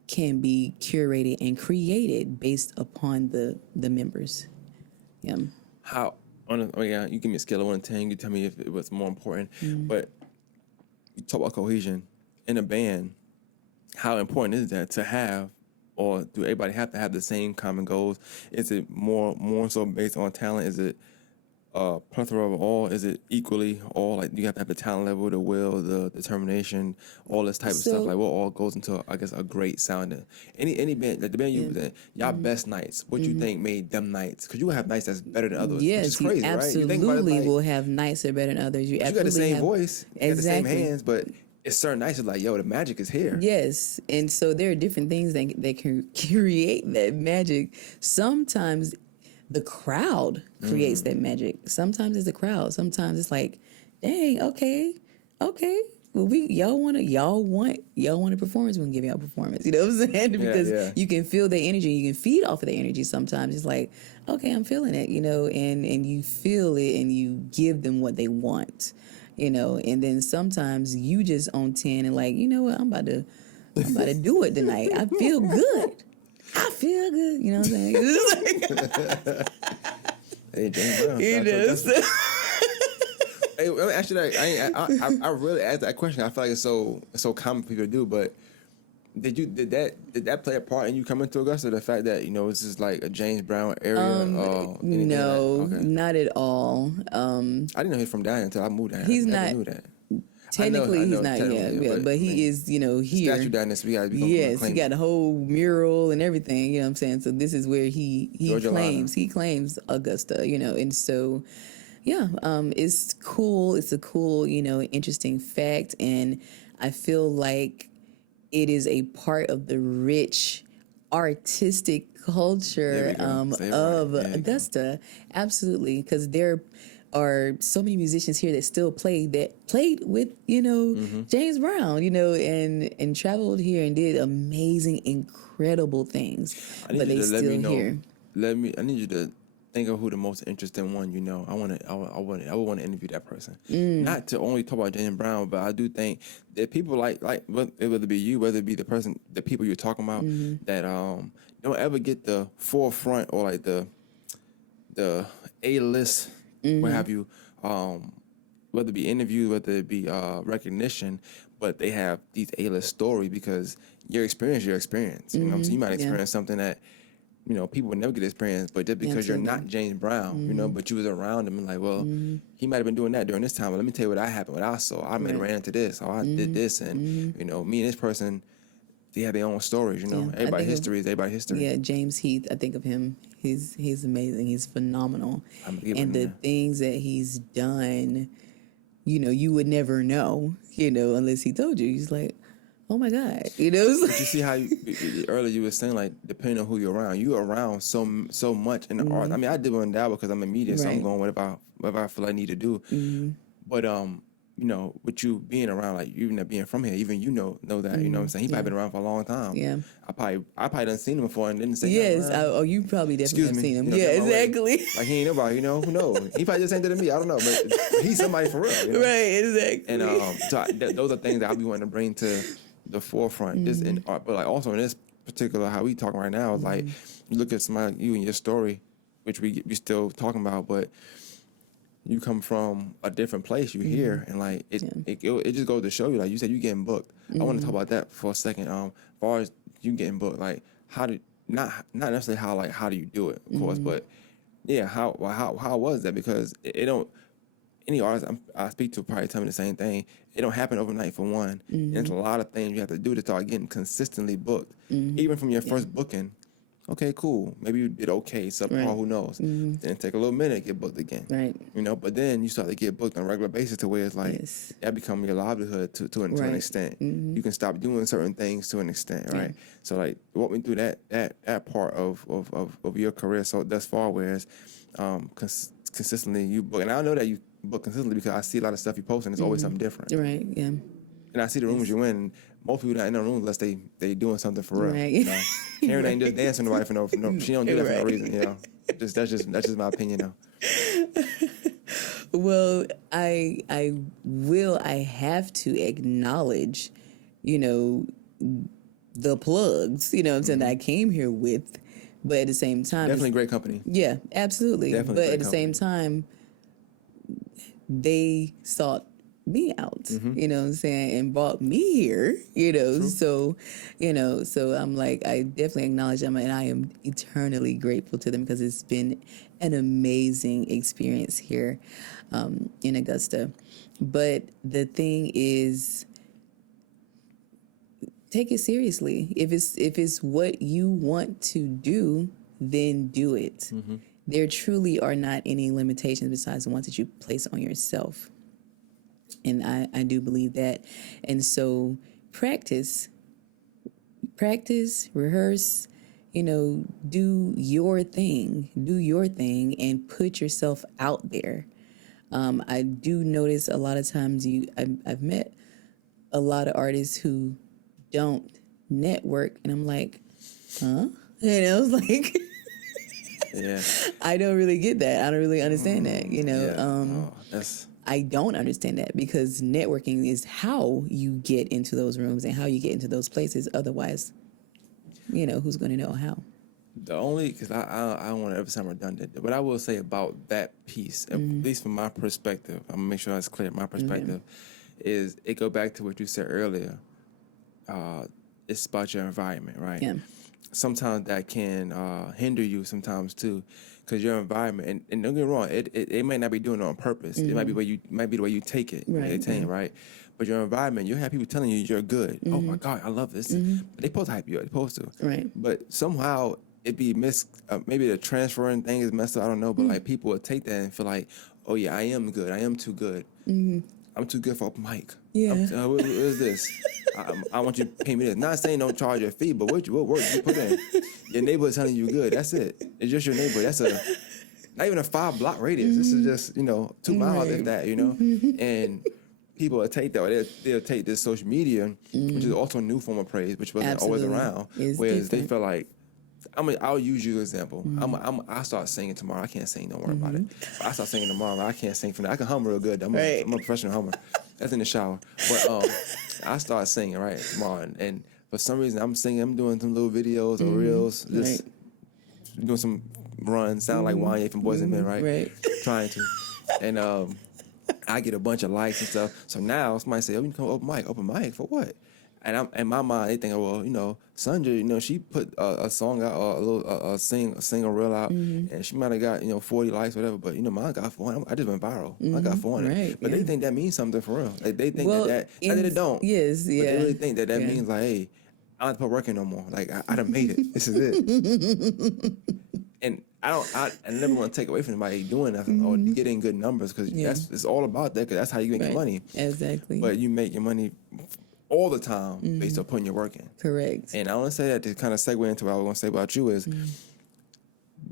can be curated and created based upon the members. Yeah. How, you give me a scale of 1 to 10, you tell me if it was more important. But you talk about cohesion in a band. How important is that to have, or do everybody have to have the same common goals? Is it more so based on talent? Is it a plethora of all? Is it equally all? Like, you have to have the talent level, the will, the determination, all this type of stuff. Like, what all goes into, I guess, a great sounding? Any band, like the band you was in, y'all best nights, what you think made them nights? Because you will have nights that's better than others, which Yes, is crazy, you right? absolutely You think about it, like, will have nights that are better than others. You you got the same voice, you got the same Exactly. hands, but it's certain nights it's like, yo, the magic is here. Yes, and so there are different things that can create that magic. Sometimes the crowd creates that magic. Sometimes it's the crowd. Sometimes it's like, dang, okay. Well, y'all want a performance. We can give y'all a performance. You know what I'm saying? Because you can feel the energy. You can feed off of the energy. Sometimes it's like, okay, I'm feeling it. And you feel it, and you give them what they want. And then sometimes you just on 10 and like, you know what? I'm about to do it tonight. I feel good. You know what I'm saying? Hey, James Brown. Hey, actually, I really asked that question. I feel like it's so common for people to do, but did that play a part in you coming to Augusta? The fact that it's just like a James Brown area? No, not at all. I didn't know he's from down here until I moved down. He's I never not. knew that. Technically, I know he's not. technically, Yeah, but he is. Here. Statue down there, so we got to be Yes, he claim got a whole mural and everything. You know what I'm saying? So this is where he claims Augusta. And so. Yeah, it's cool. It's a cool, interesting fact. And I feel like it is a part of the rich artistic culture of Augusta. Absolutely. Because there are so many musicians here that still played with, James Brown, and traveled here and did amazing, incredible things. But they still here. I need you to think of who the most interesting one. I would want to interview that person. Not to only talk about James Brown, but I do think that people like whether it be you, whether it be the people you're talking about, that don't ever get the forefront or like the A-list, what have you, whether it be interviews, whether it be recognition, but they have these A-list stories because your experience. You know what I'm saying? You might experience something that people would never get experience, but just because you're not James Brown, but you was around him and like, well, he might have been doing that during this time. But let me tell you what happened, what I saw. I ran into this, or I did this, and me and this person, they have their own stories. Everybody's history is everybody's history. Yeah, James Heath. I think of him. He's amazing. He's phenomenal, and the things that he's done, you would never know, unless he told you. He's like, oh my God, But you see how earlier you were saying, like, depending on who you're around so much in the art. I mean, I did one now because I'm in media, so I'm going whatever I feel I need to do. But with you being around, like, even being from here, even know that, you know what I'm saying? He probably been around for a long time. Yeah. I probably done seen him before and didn't say yes. You probably definitely have seen him. Yeah, exactly. Like, he ain't nobody, who knows? He probably just ain't to me. I don't know, but he's somebody for real. Right, exactly. And so those are things that I'll be wanting to bring to the forefront, just in art, but like also in this particular, how we talking right now, is like, you look at somebody like you and your story, which we still talking about, but you come from a different place. You here, and like it just goes to show you, like you said, you getting booked. I want to talk about that for a second. As far as you getting booked, like how did not necessarily how do you do it, of course, but yeah, how was that? Because it don't. Any artist I speak to probably tell me the same thing. It don't happen overnight, for one. There's a lot of things you have to do to start getting consistently booked. Even from your first booking, okay, cool. Maybe you did okay, subpar, who knows. Then take a little minute, get booked again. Right. But then you start to get booked on a regular basis to where it's like, that become your livelihood to an extent. You can stop doing certain things to an extent, right? So like, walk me through that part of your career so thus far, whereas consistently you book. And I know that you book consistently because I see a lot of stuff you post and it's always something different. Right, yeah. And I see the rooms you in. And most people not in the room unless they doing something for real. Right. Karen ain't just dancing nobody for no. She don't do that for no reason. That's just my opinion though. Well, I have to acknowledge, the plugs, that I came here with, but at the same time, definitely great company. Yeah, absolutely. Definitely but at the same time, they sought me out, you know what I'm saying, and brought me here, so, so I'm like, I definitely acknowledge them, and I am eternally grateful to them because it's been an amazing experience here in Augusta. But the thing is, take it seriously. If it's what you want to do, then do it. There truly are not any limitations besides the ones that you place on yourself. And I do believe that. And so practice, rehearse, do your thing and put yourself out there. I do notice a lot of times I've met a lot of artists who don't network, and I'm like, huh? It's like, yeah, I don't really get that. I don't really understand that, I don't understand that because networking is how you get into those rooms and how you get into those places. Otherwise, who's going to know how? The only, because I don't want to ever sound redundant, but I will say about that piece, at least from my perspective, I'm going to make sure that's clear. My perspective is it go back to what you said earlier. It's about your environment, right? Yeah. Sometimes that can hinder you sometimes too, because your environment, and don't get me wrong, it might not be doing it on purpose. It might be the way you take it, right? But your environment, you have people telling you you're good. Oh my God, I love this. But they supposed to hype you up. They're supposed to. Right. But somehow it be maybe the transferring thing is messed up. I don't know. But like people will take that and feel like, oh yeah, I am good. I am too good. I'm too good for open mic. Yeah. What is this? I want you to pay me this. Not saying don't charge your fee, but what work you put in? Your neighbor is telling you good. That's it. It's just your neighbor. That's not even a 5-block radius. This is just 2 miles if that. And people will take that. Or they'll take this social media, which is also a new form of praise, which wasn't always around. Whereas they feel like, I'll use you as an example. I start singing tomorrow. I can't sing. Don't worry about it. I start singing tomorrow. I can't sing for that. I can hum real good. I'm a professional hummer. That's in the shower. But I start singing tomorrow, and for some reason I'm singing. I'm doing some little videos or reels, just doing some runs. Sound like Wanye from Boys and Men, right? Trying to, and I get a bunch of likes and stuff. So now somebody say, "Oh, you can come open mic for what?" And I'm in my mind, they think, well, Sunja, she put a song out, a little a single reel out, and she might have got 40 likes, whatever. But mine got 400. I just went viral. I got 400. Right, But yeah. they think that means something for real. Like they think Well, that I did it don't. Yes, yeah. But they really think that yeah. means like, hey, I don't have to put work in no more. Like I done made it. This is it. And I never want to take away from anybody doing that or getting good numbers because it's all about that because that's how you make your money. Exactly. But you make your money all the time based on putting your work in. Correct. And I want to say that to kind of segue into what I was going to say about you is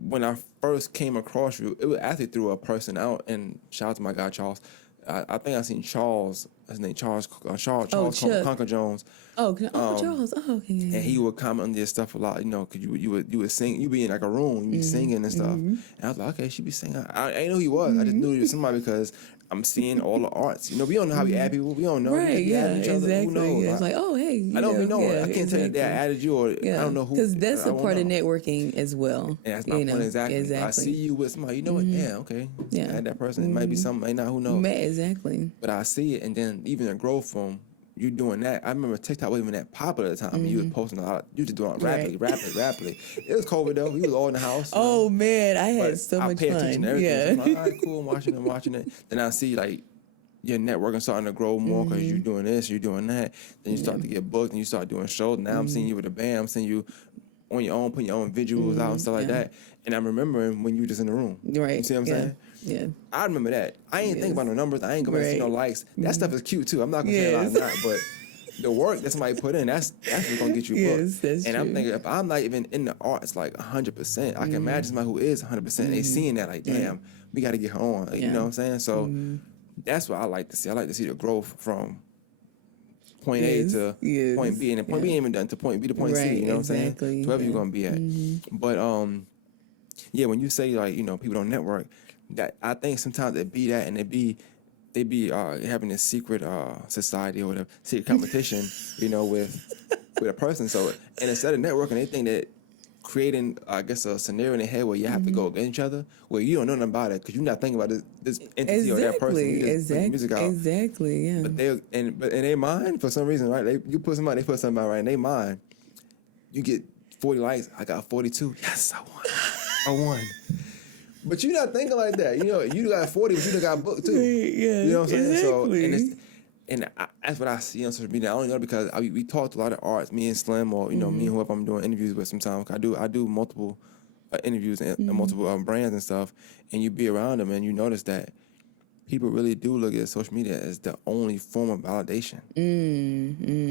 when I first came across you, it was actually through a person out, and shout out to my guy Charles. I think I seen Charles, his name Charles Conker Jones. Charles. Oh, okay. And he would comment on your stuff a lot, because you would sing, you be in like a room, you be singing and stuff. And I was like, okay, she be singing. I didn't know who he was. I just knew he was somebody because I'm seeing all the arts. We don't know how we add people. We don't know. Right, we add each other. Exactly. Who knows? Yeah. It's like, oh, hey. I don't even know. Yeah, I can't tell you that I added you or I don't know who. Because that's a part of know. networking as well. And that's my point exactly. I see you with somebody, you know what? Yeah, okay. Yeah. Add that person. It might be something, might not, who knows? Exactly. But I see it, and then even the growth from you doing that. I remember TikTok wasn't even that popular at the time. You was posting a lot. You just doing it rapidly. It was COVID though. We was all in the house. Oh man, I had so much pay fun. attention to everything. Yeah. So I'm like, all right, cool. I'm watching it. Then I see like your networking starting to grow more because you're doing this, you're doing that. Then you start to get booked, and you start doing shows. Now I'm seeing you with a band. I'm seeing you on your own, putting your own visuals out and stuff like that. And I'm remembering when you were just in the room. Right. You see what I'm saying? Yeah. I remember that. I ain't think about no numbers. I ain't going to see no likes. That stuff is cute too. I'm not going to say a lot of that, but the work that somebody put in, that's what's going to get you booked. That's and true. I'm thinking, if I'm not even in the arts like 100%, I can imagine somebody who is 100%. And they seeing that like, damn, we got to get her on. Like, you know what I'm saying? So that's what I like to see. I like to see the growth from point A to point B, and then point B ain't even done to point B to point C. You know what I'm saying? To wherever you're gonna be at. But when you say like people don't network, that I think sometimes it be that, and they be having this secret society or whatever, secret competition, with a person. So and instead of networking, they think that creating, I guess, a scenario in their head where you have to go against each other, where you don't know nothing about it because you're not thinking about this entity or that person. You just put the music out. Exactly, yeah. But in their mind, for some reason, right? You put somebody, they put something out right in their mind. You get 40 likes. I got 42. Yes, I won. But you're not thinking like that. You got 40, but you done got booked too. Yeah, you know what I'm saying? exactly. So that's what I see on social media. I only know because we talk to a lot of artists, me and Slim, or me and whoever I'm doing interviews with. Sometimes I do multiple interviews and multiple brands and stuff, and you be around them and you notice that people really do look at social media as the only form of validation.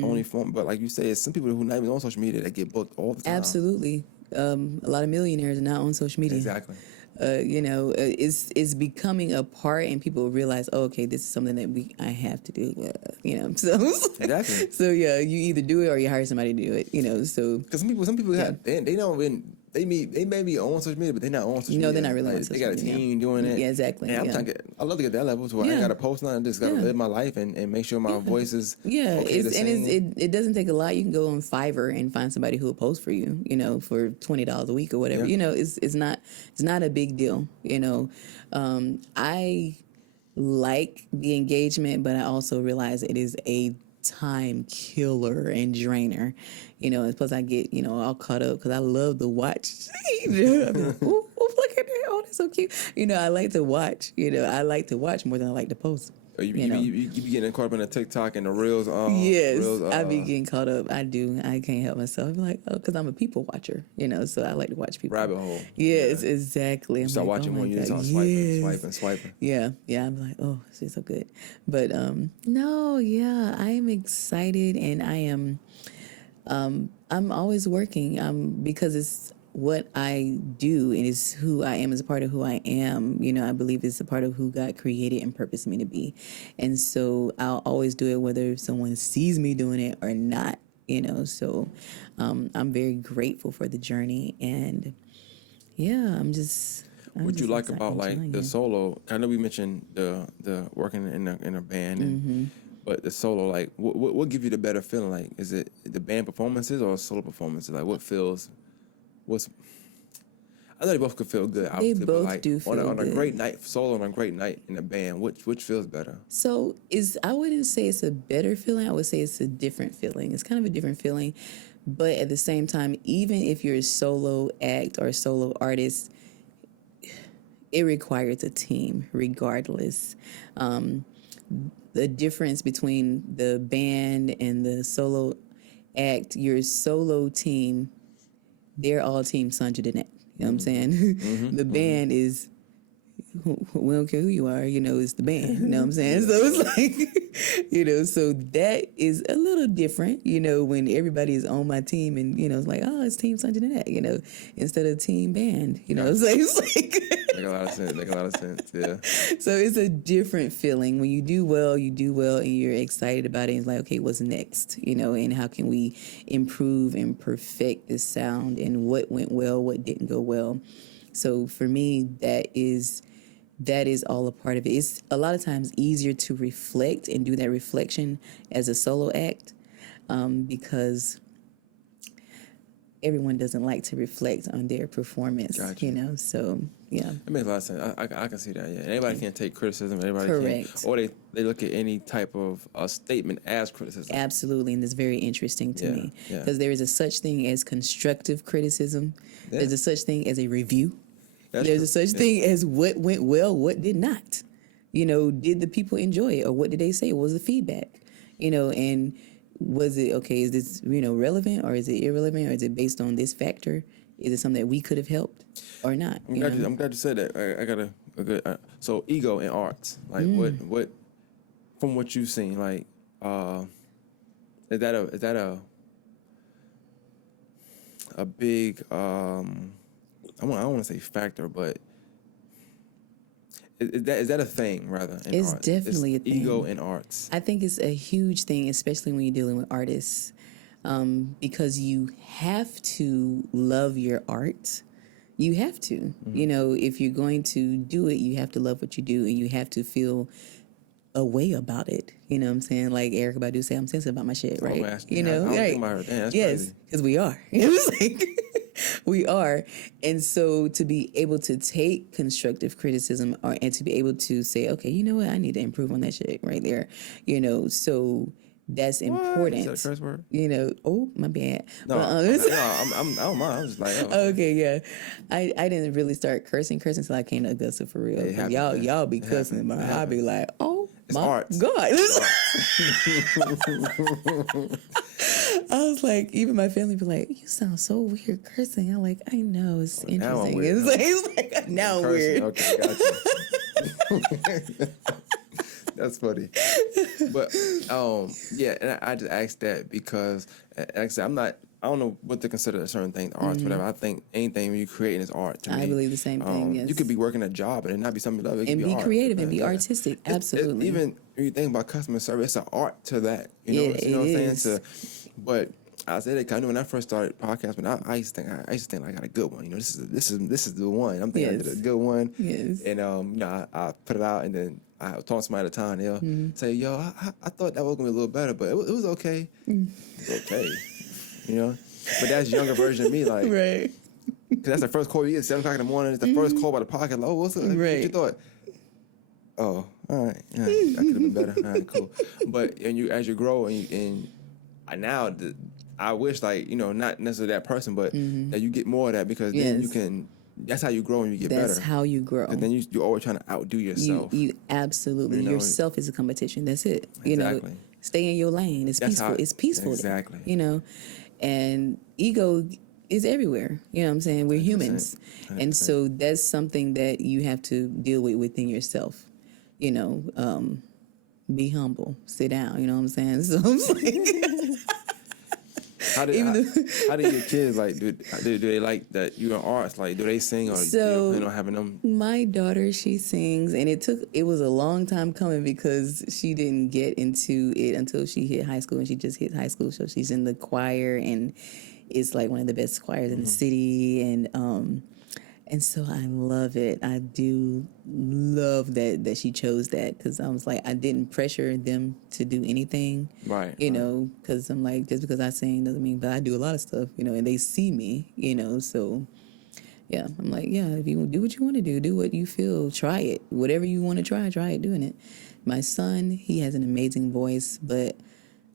Only form, but like you say, it's some people who not even on social media that get booked all the time. Absolutely. A lot of millionaires are not on social media. Exactly. It's becoming a part, and people realize, oh, okay, this is something that I have to do. So Exactly. So you either do it or you hire somebody to do it. So because some people they don't even. They may be on social media, but they're not on social media. No, they're not really on social media. They got a team doing it. Yeah, exactly. And I love to get that level to where I ain't got to post nothing. I just got to live my life and make sure my voice is okay to sing. It doesn't take a lot. You can go on Fiverr and find somebody who will post for you, for $20 a week or whatever. Yeah. It's not a big deal. I like the engagement, but I also realize it is a time killer and drainer, and plus I get all caught up because I love to watch. I'm like, ooh, look at that! Oh, that's so cute. I like to watch. I like to watch more than I like to post. You be getting caught up in the TikTok and the reels. Yes, reels, I be getting caught up. I do. I can't help myself. I'm like, because I'm a people watcher, so I like to watch people. Rabbit hole. Yes, exactly. You start watching more, you just start swiping. Yeah. I'm like, oh, this is so good. But no, yeah, I am excited, and I am. I'm always working. Because it's what I do and is who I am, is a part of who I am. I believe it's a part of who God created and purposed me to be. And so I'll always do it whether someone sees me doing it or not, So I'm very grateful for the journey. And yeah, I'm what you like about like the solo? I know we mentioned the working in a band, but the solo, like what give you the better feeling? Like, is it the band performances or solo performances? Like, what feels? I I know they both could feel good. They Obviously, both but like do feel on a good. great night solo, on a great night in a band, which feels better? So I wouldn't say it's a better feeling. I would say it's a different feeling. It's kind of a different feeling, but at the same time, even if you're a solo act or a solo artist, it requires a team regardless. The difference between the band and the solo act, your solo team, they're all team Sunja Dannette. You know what I'm saying? The band is, we don't care who you are, it's the band. You know what I'm saying? So it's like, so that is a little different, when everybody is on my team and, it's like, oh, it's team Sunja Dannette, instead of team band, it's like Make a lot of sense, yeah. So it's a different feeling. When you do well, and you're excited about it. And it's like, okay, what's next? And how can we improve and perfect this sound and what went well, what didn't go well. So for me, that is all a part of it. It's a lot of times easier to reflect and do that reflection as a solo act because everyone doesn't like to reflect on their performance, Gotcha. So, yeah. It makes a lot of sense. I can see that, yeah. Anybody can't take criticism. Everybody Correct. can't. Or they look at any type of statement as criticism. Absolutely, and it's very interesting to me because there is a such thing as constructive criticism. Yeah. There's a such thing as a review. There's a such thing as what went well, what did not. Did the people enjoy it or what did they say? What was the feedback? And was it, okay, is this, relevant or is it irrelevant or is it based on this factor? Is it something that we could have helped or not? I'm glad you said that. I got a good, so ego in arts, like what, from what you've seen, like, is that a big, I don't want to say factor, but is that a thing rather? In arts? Definitely a thing. Ego in arts. I think it's a huge thing, especially when you're dealing with artists, because you have to love your art. You have to. If you're going to do it, you have to love what you do, and you have to feel a way about it. You know what I'm saying? Like Erykah Badu say, I'm sensitive about my shit, right? I don't think about her. Damn, that's crazy. Because we are. It's like we are. And so to be able to take constructive criticism and to be able to say, okay, you know what? I need to improve on that shit right there. So that's important. Is that a curse word? Oh, my bad. No, I don't mind. I'm just like, oh. Okay, yeah. I didn't really start cursing until I came to Augusta for real. Y'all be cussing, but I'll be like, oh, it's my arts. God. I was like, even my family be like, you sound so weird cursing. I'm like, I know, it's interesting. It's like now I'm weird. Okay, gotcha. That's funny. But yeah, and I just asked that because like I said, I don't know what to consider a certain thing, arts, whatever. I think anything when you create is art to me. I believe the same thing, yes. You could be working a job and it not be something you love. It and be be art, creative and be artistic. Absolutely. Even when you think about customer service, it's an art to that. You know what I'm saying? But I said it kind of when I first started podcasting. I used to think I got a good one. This is the one. I'm thinking I did a good one. Yes. And I put it out and then I talk to somebody at a time. They'll say, "Yo, I thought that was gonna be a little better, but it was okay. It's okay." But that's younger version of me, like right. Because that's the first call you get 7 o'clock in the morning. It's the first call by the podcast. Like, oh, what's up? Right. What you thought? Oh, all right. Yeah, that could have been better. All right, cool. But as you grow I wish not necessarily that person, but that you get more of that because then you can. That's how you grow and you get better. That's how you grow. And then you're always trying to outdo yourself. You absolutely. Yourself is a competition. That's it. Exactly. Stay in your lane. It's peaceful. It's peaceful. Exactly. And ego is everywhere. You know what I'm saying? We're 100%. Humans. 100%. And so that's something that you have to deal with within yourself. Be humble. Sit down. You know what I'm saying? So I'm like... How do your kids like? Do they like that you're in arts? Like, do they sing or do you plan on having them? My daughter, she sings, and it was a long time coming because she didn't get into it until she hit high school, and she just hit high school, so she's in the choir, and it's like one of the best choirs in the city, and so I love it. I do love that she chose that because I was like, I didn't pressure them to do anything. Right. Because I'm like, just because I sing doesn't mean, but I do a lot of stuff, and they see me, so Yeah, I'm like, yeah, if you do what you want to do what you feel, try it. Whatever you want to try it doing it. My son, he has an amazing voice, but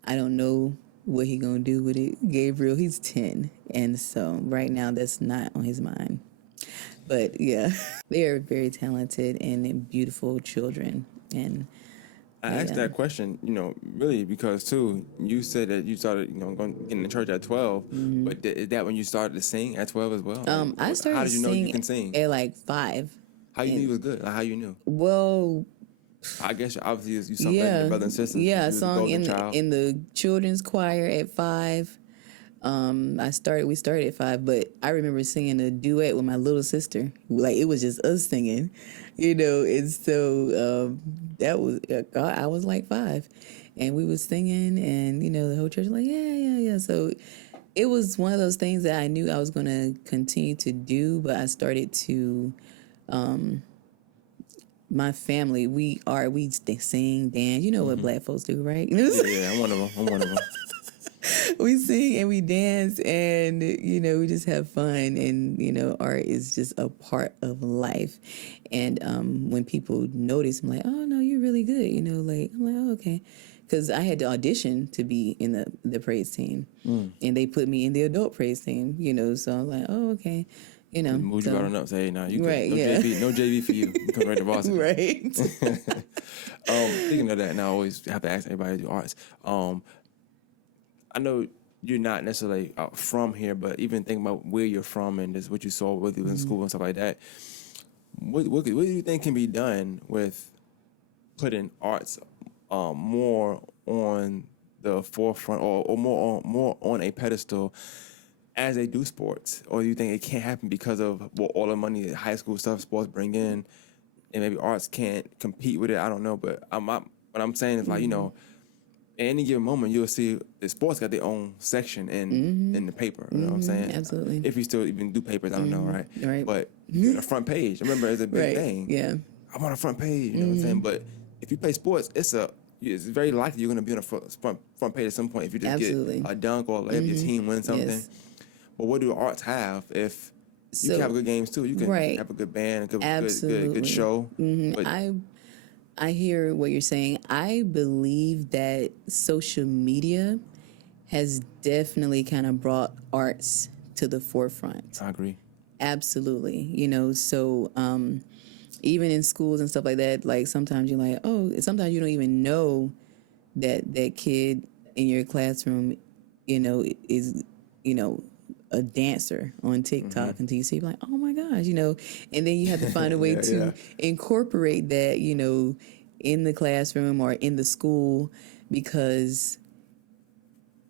I don't know what he gonna do with it. Gabriel, he's 10, and so right now that's not on his mind. But yeah, they are very talented and beautiful children, and I asked that question, really because too, you said that you started, getting to church at 12, but is that when you started to sing at 12 as well? Like, I how started did you know you singing can sing? at like 5. How you knew you was good? Like, how you knew? Well, I guess obviously you sung for your yeah, brother and sisters. yeah, I You was a sung golden child. in the children's choir at 5. We started at 5, but I remember singing a duet with my little sister. Like, it was just us singing, and so that was, I was like 5, and we was singing, and, the whole church was like, yeah, yeah, yeah. So it was one of those things that I knew I was going to continue to do, but I started to, my family, we sing, dance, what black folks do, right? Yeah, I'm one of them. We sing and we dance, and we just have fun, and art is just a part of life. And when people notice, I'm like, oh no, you're really good, like, I'm like, oh, okay, because I had to audition to be in the praise team, and they put me in the adult praise team, so I'm like, oh, okay, Moved you so, right on up. Say, hey, nah, you good. right, No yeah. JV, no JV for you. You come right to varsity. Right. Speaking of that, and I always have to ask everybody to do arts. I know you're not necessarily from here, but even thinking about where you're from and just what you saw, whether you was in school and stuff like that, what do you think can be done with putting arts more on the forefront or more on a pedestal as they do sports? Or do you think it can't happen because of all the money that high school stuff sports bring in, and maybe arts can't compete with it? I don't know, but what I'm saying is, like, at any given moment, you'll see the sports got their own section in the paper. You know what I'm saying? Absolutely. If you still even do papers, I don't know, right? Right. But the front page, I remember, it's a big Right. thing. Yeah. I'm on the front page, you know what I'm saying? But if you play sports, it's very likely you're going to be on the front page at some point if you just Absolutely. get a dunk or if your team wins something. Yes. But what do arts have if you can have good games too? You can Right. have a good band, a Absolutely. good show. But I hear what you're saying. I believe that social media has definitely kind of brought arts to the forefront. I agree. Absolutely. So even in schools and stuff like that, like sometimes you're like, oh, sometimes you don't even know that kid in your classroom, is, a dancer on TikTok until you see, like, oh my gosh, and then you have to find a way to incorporate that, in the classroom or in the school, because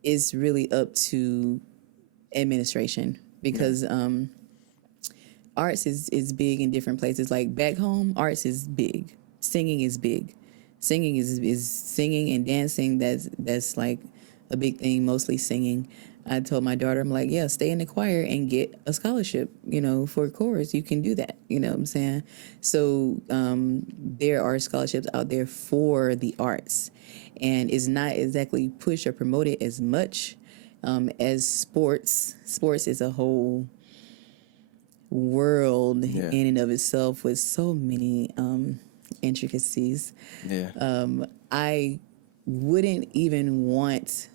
it's really up to administration, because arts is big in different places. Like back home, arts is big. Singing is big. Singing is singing and dancing. That's like a big thing, mostly singing. I told my daughter, I'm like, yeah, stay in the choir and get a scholarship, for chorus. You can do that, you know what I'm saying? So there are scholarships out there for the arts, and it's not exactly pushed or promoted as much as sports. Sports is a whole world in and of itself with so many intricacies. Yeah. I wouldn't even want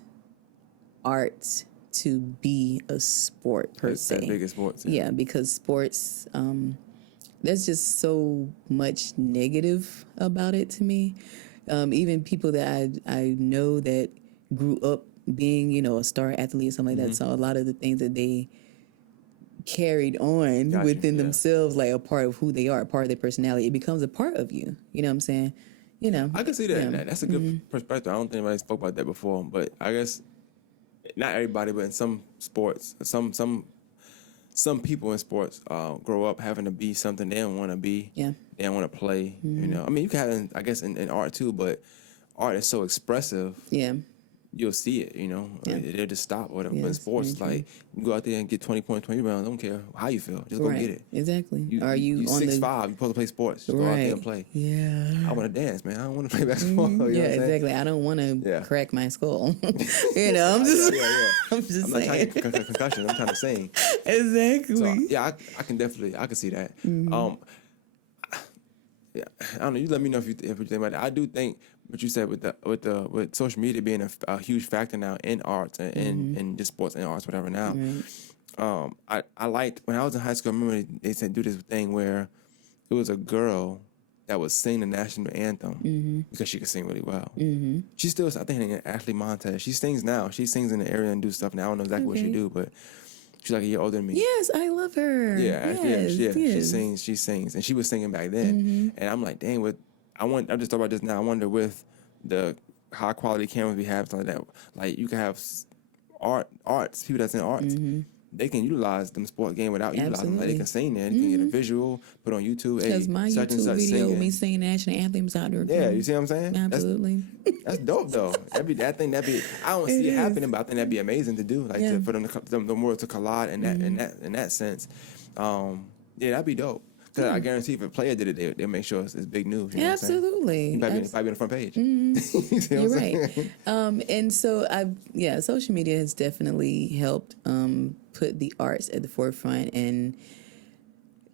art to be a sport per se. That big as sports. Yeah, because sports, there's just so much negative about it to me. Even people that I know that grew up being, a star athlete or something like that, so a lot of the things that they carried on within themselves, like a part of who they are, a part of their personality, it becomes a part of you. You know what I'm saying? I can see that. That's a good perspective. I don't think anybody spoke about that before, but I guess not everybody, but in some sports, some people in sports grow up having to be something they don't want to be. Yeah. They don't want to play. I mean, you can have, I guess, in art too, but art is so expressive. Yeah. you'll see it, It'll just stop or whatever. But in Yes, sports, very true. like, you go out there and get 20 points, 20 rounds. I don't care how you feel. Just go Right. get it. Exactly. You, Are you on 6'5", the you're supposed to play sports. Just go out there and play. Yeah. I want to dance, man. I don't want to play basketball. You know Yeah, what I'm saying? exactly. I don't want to Yeah. crack my skull. I'm just, Yeah. I'm just I'm not trying saying. to get concussion. I'm trying to sing. Exactly. So, yeah, I can definitely, I can see that. Yeah, I don't know. You let me know if you think about that. I do think what you said with social media being a huge factor now in arts and in just sports and arts, whatever. Now, I liked when I was in high school. I remember they said do this thing where it was a girl that would sing the national anthem because she could sing really well. She still, I think, her name is Ashley Montez. She sings now. She sings in the area and do stuff now. I don't know exactly what she do, but she's like a year older than me. Yes, I love her. Yeah. Yes. She sings, and she was singing back then. And I'm like, dang, I just thought about this now. I wonder with the high quality cameras we have, stuff like that, like you can have arts, people that's in arts. They can utilize them sport game without utilizing them. Like they can sing there. You can get a visual, put on YouTube. Because my such and YouTube such video with singing. me singing national anthems out there. Yeah, you see what I'm saying? Absolutely. That's dope though. I don't see it happening, but I think that'd be amazing to do. Like for them the world to collide in that sense. Yeah, that'd be dope. Because I guarantee if a player did it, they'll make sure it's big news. You know Absolutely. what I'm saying? Probably on the front page. You see what You're I'm saying? right. And so social media has definitely helped put the arts at the forefront, and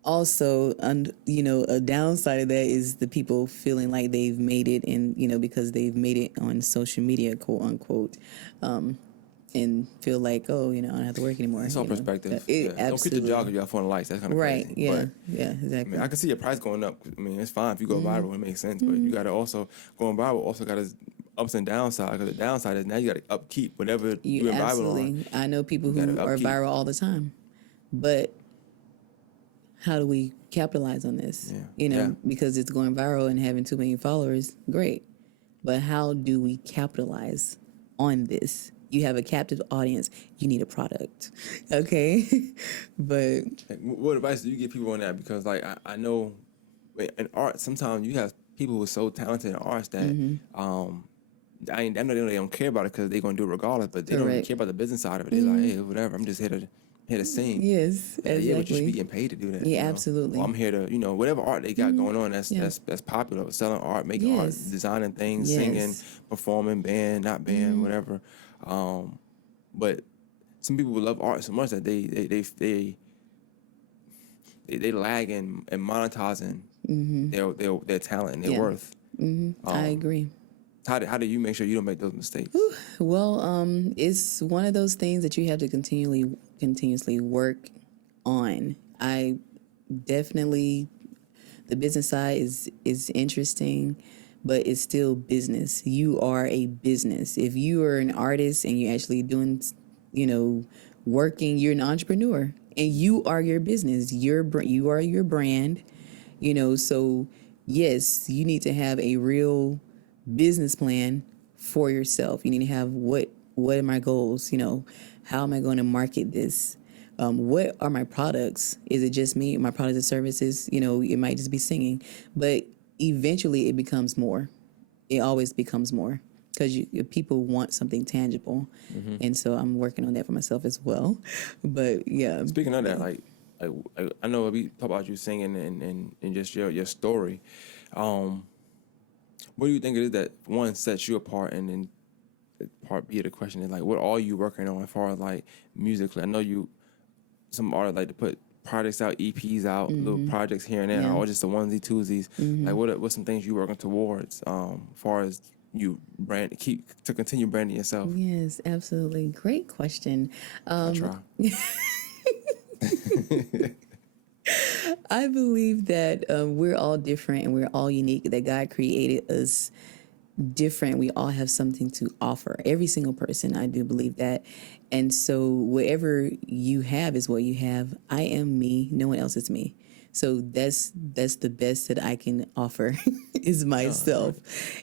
also, a downside of that is the people feeling like they've made it, and because they've made it on social media, quote unquote, and feel like, oh, I don't have to work anymore. It's all perspective. Absolutely. Don't quit your job if you got 400 likes. That's kind of Right. crazy. Yeah. But, Yeah. Exactly. I can see your price going up. I mean, it's fine if you go viral. It makes sense. But you got to also, going viral also got its ups and downside. Because the downside is now you got to upkeep whatever you went viral on. I know people who are viral all the time. But how do we capitalize on this? Because it's going viral and having too many followers, great. But how do we capitalize on this? You have a captive audience. You need a product, okay? But What advice do you give people on that? Because I know in art, sometimes you have people who are so talented in arts that I know they don't care about it because they're gonna do it regardless. But they don't really care about the business side of it. They're like, hey, whatever. I'm just here to sing. Yes, exactly. Yeah, but you should be getting paid to do that. Yeah, absolutely. Well, I'm here to, whatever art they got going on that's popular, selling art, making art, designing things, singing, performing, band, not band, whatever. But some people will love art so much that they lag in monetizing their talent and their worth. I agree. How do you make sure you don't make those mistakes? Well, it's one of those things that you have to continuously work on. I definitely, the business side is interesting, but it's still business. You are a business. If you are an artist and you're actually doing, working, you're an entrepreneur, and you are your business. You are your brand, so yes, you need to have a real business plan for yourself. You need to have what are my goals? How am I going to market this? What are my products? Is it just me, my products and services? It might just be singing, but eventually it becomes more. It always becomes more because people want something tangible. And so I'm working on that for myself as well. But yeah. Speaking of that, I know we talk about you singing and just your story. What do you think it is that one sets you apart, and then part B of the question is what are you working on as far as musically? I know some artists like to put projects out, EPs out, little projects here and there, or just the onesie twosies. What's some things you working towards, as far as you continue branding yourself? Yes, absolutely. Great question. I try. I believe that we're all different and we're all unique, that God created us different. We all have something to offer. Every single person, I do believe that. And so whatever you have is what you have. I am me. No one else is me. So that's the best that I can offer is myself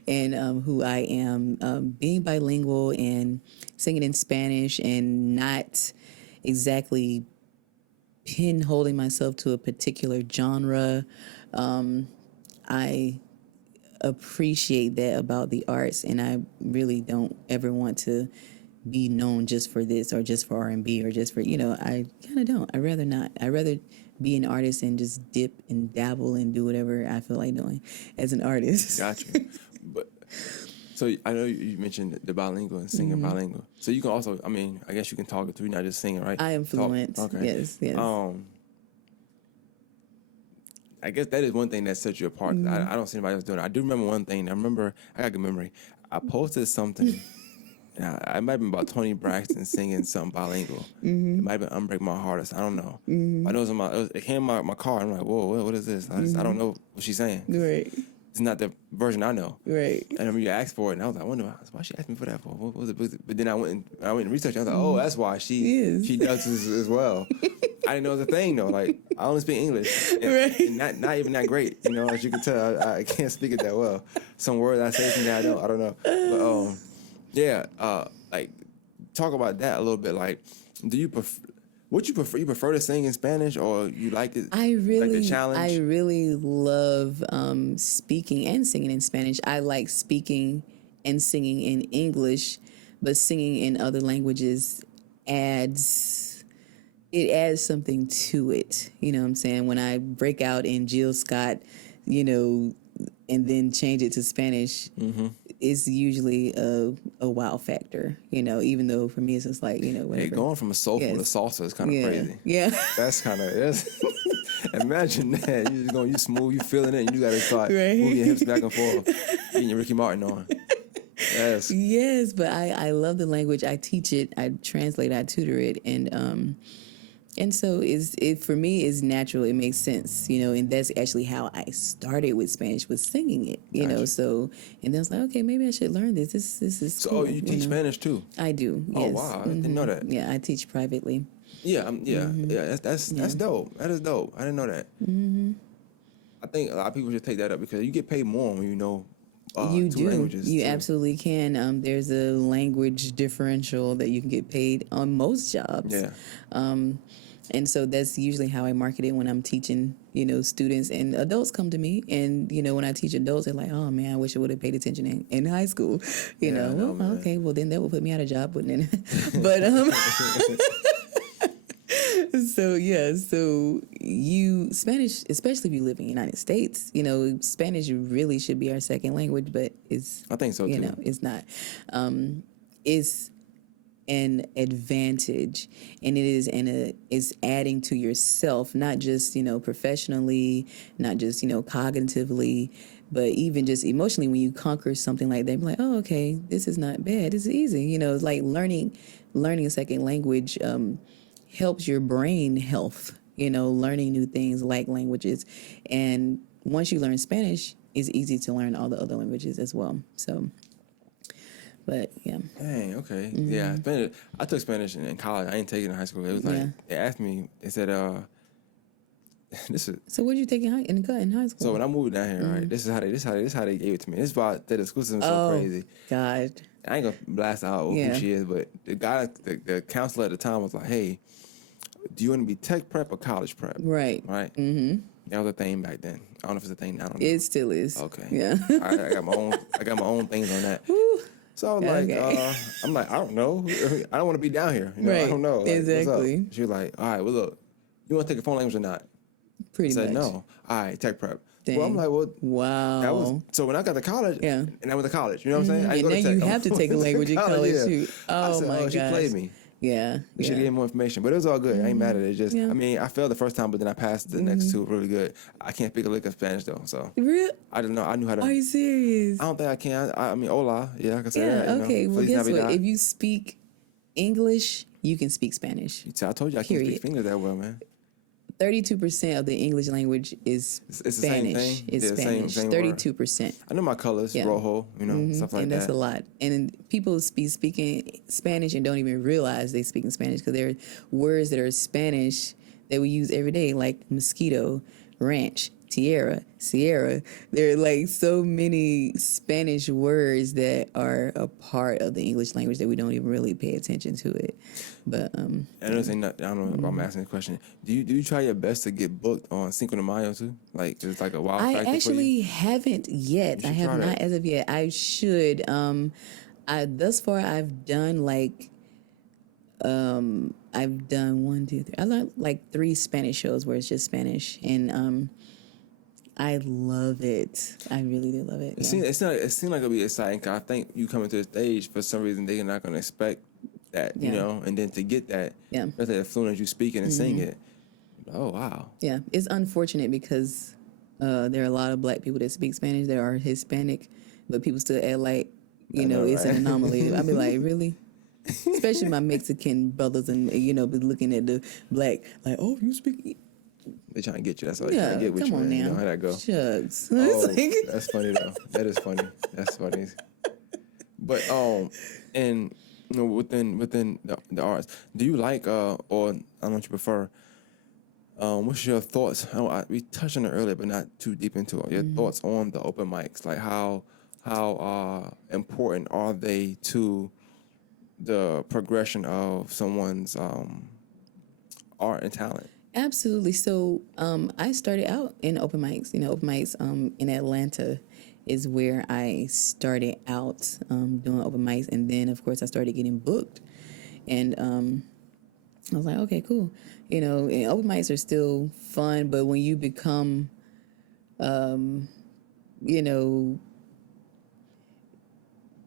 and who I am. Being bilingual and singing in Spanish and not exactly holding myself to a particular genre. I appreciate that about the arts, and I really don't ever want to be known just for this or just for R&B or just for, I kind of don't. I'd rather not. I'd rather be an artist and just dip and dabble and do whatever I feel like doing as an artist. Got you. But so I know you mentioned the bilingual and singing bilingual. So you can also, I mean, I guess you can talk it through, not just singing, right? I am fluent. Okay. Yes. I guess that is one thing that sets you apart. I don't see anybody else doing it. I do remember one thing. I got good memory. I posted something. It might have been about Tony Braxton singing something bilingual. It might have been "Unbreak My Heart." I don't know. I know it came out of my car. I'm like, whoa, what is this? I don't know what she's saying. Right. It's not the version I know. Right. And I remember you asked for it, and I was like, I wonder why she asked me for that for. What was it? But then I went and researched. I was like, oh, that's why she does this as well. I didn't know it was a thing though. Like I only speak English, and not even that great. As you can tell, I can't speak it that well. Some words I say, some I don't know. But like talk about that a little bit. Like, do you prefer? What you prefer? You prefer to sing in Spanish, or you like it? Like the challenge. I really love speaking and singing in Spanish. I like speaking and singing in English, but singing in other languages adds something to it. You know what I'm saying? When I break out in Jill Scott, and then change it to Spanish, it's usually a wow factor, even though for me it's just like, whatever. Hey, going from a soulful to salsa is kind of crazy. Yeah. That's kind of, imagine that. You smooth, you feeling it, and you got to start moving your hips back and forth, getting your Ricky Martin on. Yes. Yes, but I love the language. I teach it, I translate, I tutor it, and so it for me is natural. It makes sense, and that's actually how I started with Spanish, was singing it, Gotcha. So, and then I was like, okay, maybe I should learn this. This is So cool, you teach Spanish too? I do. Oh, yes. wow. I didn't know that. Yeah, I teach privately. Yeah, that's dope. That is dope. I didn't know that. I think a lot of people should take that up because you get paid more when you know You two do. languages. You too. absolutely can. There's a language differential that you can get paid on most jobs. Yeah. And so that's usually how I market it when I'm teaching, students, and adults come to me. And, when I teach adults, they're like, oh, man, I wish I would have paid attention in high school. Okay, well, then that would put me out of job, wouldn't it? But, so Spanish, especially if you live in the United States, Spanish really should be our second language, but I think so, too. It's not. It's an advantage, and it's adding to yourself, not just professionally, not just cognitively, but even just emotionally. When you conquer something like that, you're like, oh, okay, this is not bad, this is easy. It's like learning a second language helps your brain health, learning new things like languages. And once you learn Spanish, it's easy to learn all the other languages as well. So but yeah. Dang, okay. Yeah, Spanish. I took Spanish in college. I didn't take it in high school. It was like, they asked me, they said, this is. So what did you take in high school? So when I moved down here, right, this is how they gave it to me. This is why the school system is so crazy. God. I ain't gonna blast out who she is, but the guy, the counselor at the time was like, hey, do you want to be tech prep or college prep? Right. Right? Mm-hmm. That was a thing back then. I don't know if it's a thing now. I don't know. It still is. Okay. Yeah. I got my own things on that. Woo. So I was like, I'm like, I don't know. I don't want to be down here. Right. I don't know. Like, exactly. She was like, all right, well, look, you want to take a phone language or not? Pretty much. I said, no. All right, tech prep. Dang. Well, I'm like, well, wow. So when I got to college, and I went to college, you know what I'm saying? I And didn't go now to you have to take a language in college too. I said, my gosh. She played me. Yeah. We should get more information, but it was all good. I ain't mad at it. Just, I mean, I failed the first time, but then I passed the next two really good. I can't speak a lick of Spanish though, so Really? I didn't know. I knew how to. Are you serious? I don't think I can. I mean, hola. Yeah, I can say that. Yeah. Okay. Well, Feliz guess what? Navidad. If you speak English, you can speak Spanish. I told you I can't speak English that well, man. 32% of the English language is It's the Spanish. same thing? It's Yeah, Spanish. same word. 32%. I know my colors, rojo, stuff like And that's that. a lot. And people be speaking Spanish and don't even realize they speak in Spanish because there are words that are Spanish that we use every day, like mosquito, ranch, Tierra, Sierra. There are like so many Spanish words that are a part of the English language that we don't even really pay attention to it. But I don't know if I'm asking the question. Do you try your best to get booked on Cinco de Mayo too? Like just like a wild I factor for you? actually haven't yet. I have try not that. as of yet. I should. Thus far I've done like I've done 1, 2, 3. I like 3 Spanish shows where it's just Spanish, and I love it. I really do love it. It seems like it'll be exciting. 'Cause I think you coming to the stage for some reason they're not gonna expect that, you Yeah. know, and then to get that, Yeah. especially as fluent as you speaking and sing it. Oh wow. Yeah, it's unfortunate because there are a lot of black people that speak Spanish that are Hispanic, but people still act like, I know, it's right? an anomaly. I'd be like, really? Especially my Mexican brothers and, be looking at the black, like, oh, you speak. They trying to get you. That's all they trying Yeah, to get with come you, on man. now. You know how that go. Shucks. Oh, It's like- that's funny though. That is funny. That's funny. But and within the arts, do you like or I don't know what you prefer? What's your thoughts? We touched on it earlier, but not too deep into it. Your thoughts on the open mics, like how important are they to the progression of someone's art and talent? Absolutely. So I started out in open mics. Open mics in Atlanta is where I started out doing open mics. And then, of course, I started getting booked. And I was like, okay, cool. And open mics are still fun. But when you become,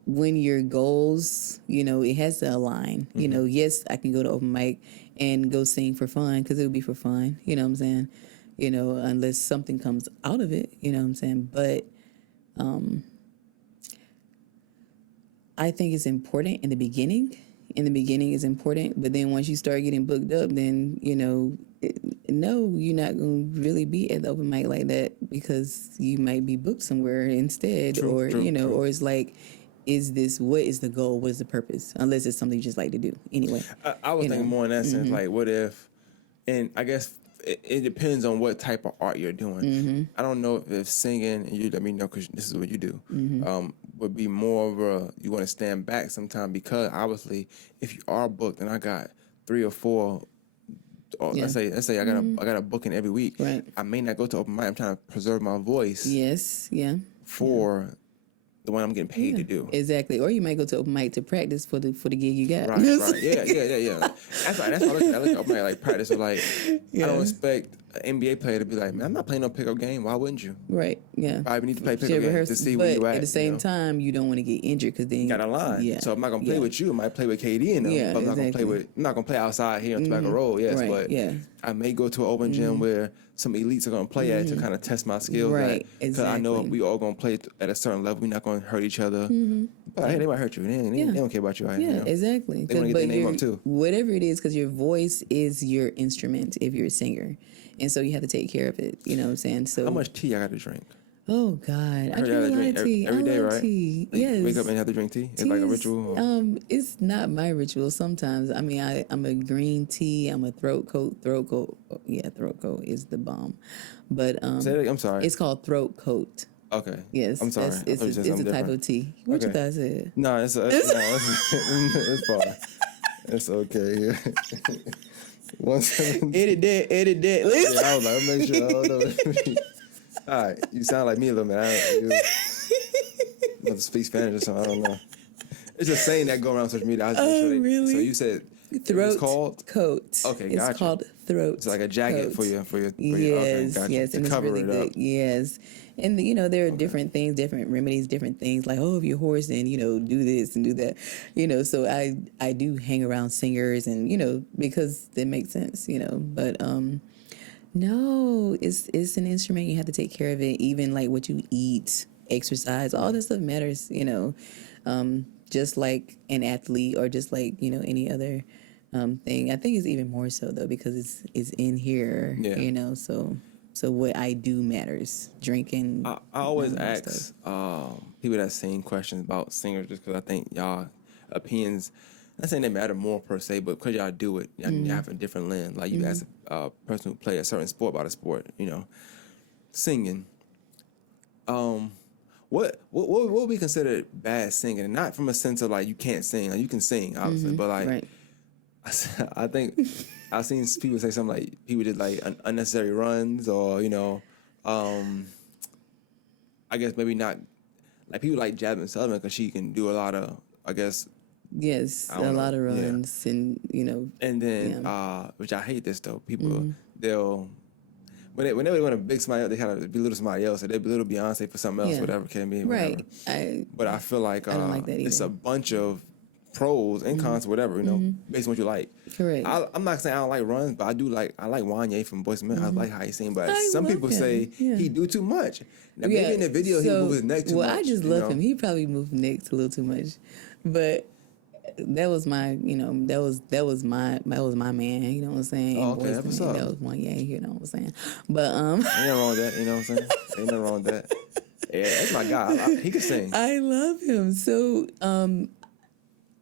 when your goals, it has to align. Yes, I can go to open mic and go sing for fun because it would be for fun. You know what I'm saying? Unless something comes out of it. You know what I'm saying? But I think it's important in the beginning. In the beginning is important, but then once you start getting booked up, then no, you're not gonna really be at the open mic like that because you might be booked somewhere instead, True. or it's like, what is the goal? What is the purpose? Unless it's something you just like to do anyway. I was thinking more in that sense, like what if, and I guess it depends on what type of art you're doing. I don't know if singing, and you let me know because this is what you do, would be more of a, you want to stand back sometime because obviously if you are booked and I got 3 or 4, or let's say I got a booking every week, Right. I may not go to open mic. I'm trying to preserve my voice Yes, yeah. for the one I'm getting paid to do. Exactly. Or you might go to open mic to practice for the gig you got. Right. Yeah. That's why I look at open mic like practice. So like, I don't expect an NBA player to be like, man, I'm not playing no pickup game. Why wouldn't you? Right. Yeah. Probably need to play Should pickup game rehearse, to see but where you at. at the same time, you don't want to get injured because then got a line. Yeah. So I'm not gonna play with you. I might play with KD and them, Yeah, but I'm not exactly. I'm not gonna play outside here on Tobacco Road. Yes, Right, but yeah. I may go to an open gym where some elites are gonna play at to kind of test my skills. Right, Because I know exactly. we all gonna play at a certain level. We're not gonna hurt each other. But hey, they might hurt you. They don't care about you. Right? Yeah, You know? exactly. They want to get their name up too. Whatever it is, because your voice is your instrument if you're a singer. And so you have to take care of it. You know what I'm saying? So How much tea I got to drink? Oh God, I heard drink you a have to lot drink of tea. every day, I love right? tea. Like, Yes. wake up and have to drink tea? It's like a Tea's, ritual? Or? It's not my ritual. Sometimes, I mean, I'm a green tea. I'm a throat coat. Throat coat. Yeah, throat coat is the bomb. But Say that again, I'm sorry. it's called throat coat. Okay. Yes, I'm sorry. I It's thought you said a something type different. of tea. What you Okay. guys said? No, it's it's fine. It's okay. 117. Edit that. Listen. Yeah, I was like, I'll make sure. I don't know. All right, you sound like me a little bit. You about to speak Spanish or something. I don't know. It's just saying that go around social media. I just make sure really? So you said Throat it's called? coat. Okay, It's gotcha. called throat. It's like a jacket coat. for your Yes, okay, gotcha. yes, To and it's cover really it good. up. Yes, and there are different things, different remedies, different things. Like, oh, if you're hoarse, then do this and do that. So I do hang around singers, and because it makes sense. But no, it's an instrument. You have to take care of it. Even like what you eat, exercise, all that stuff matters. Just like an athlete or just like any other thing. I think it's even more so though because it's in here. Yeah. So what I do matters. Drinking. I always all that ask people that same questions about singers just because I think y'all opinions, not saying they matter more per se, but because y'all do it, you have a different lens. Like you ask a person who play a certain sport about a sport, singing. What would be considered bad singing? And not from a sense of like you can't sing. Like you can sing, obviously, but like Right. I think I've seen people say something like people did like unnecessary runs, or I guess maybe not like people like Jasmine Sullivan because she can do a lot of, I guess. Yes, I don't a lot know, of yeah. runs, and And then, which I hate this though, people they'll when they want to big somebody up, they kind of belittle somebody else, or they belittle Beyonce for something else, Yeah. whatever it can be, right. whatever. But I feel like, I don't like that it's either. a bunch of pros and cons, whatever, based on what you like. Correct. I'm not saying I don't like runs, but I like Wanye from Boyz II Men. I like how he sing, but I some love people him. say Yeah. he do too much. Now maybe in the video he moves his neck too much. Well, I just love him. He probably moved neck a little too much, but that was my, that was my man. You know what I'm saying? Oh, okay, Boyz that's II what's Men, up. that was Wanye. You know what I'm saying? But Ain't nothing wrong with that, you know what I'm saying? Ain't nothing wrong with that. Yeah, that's my guy. He can sing. I love him. So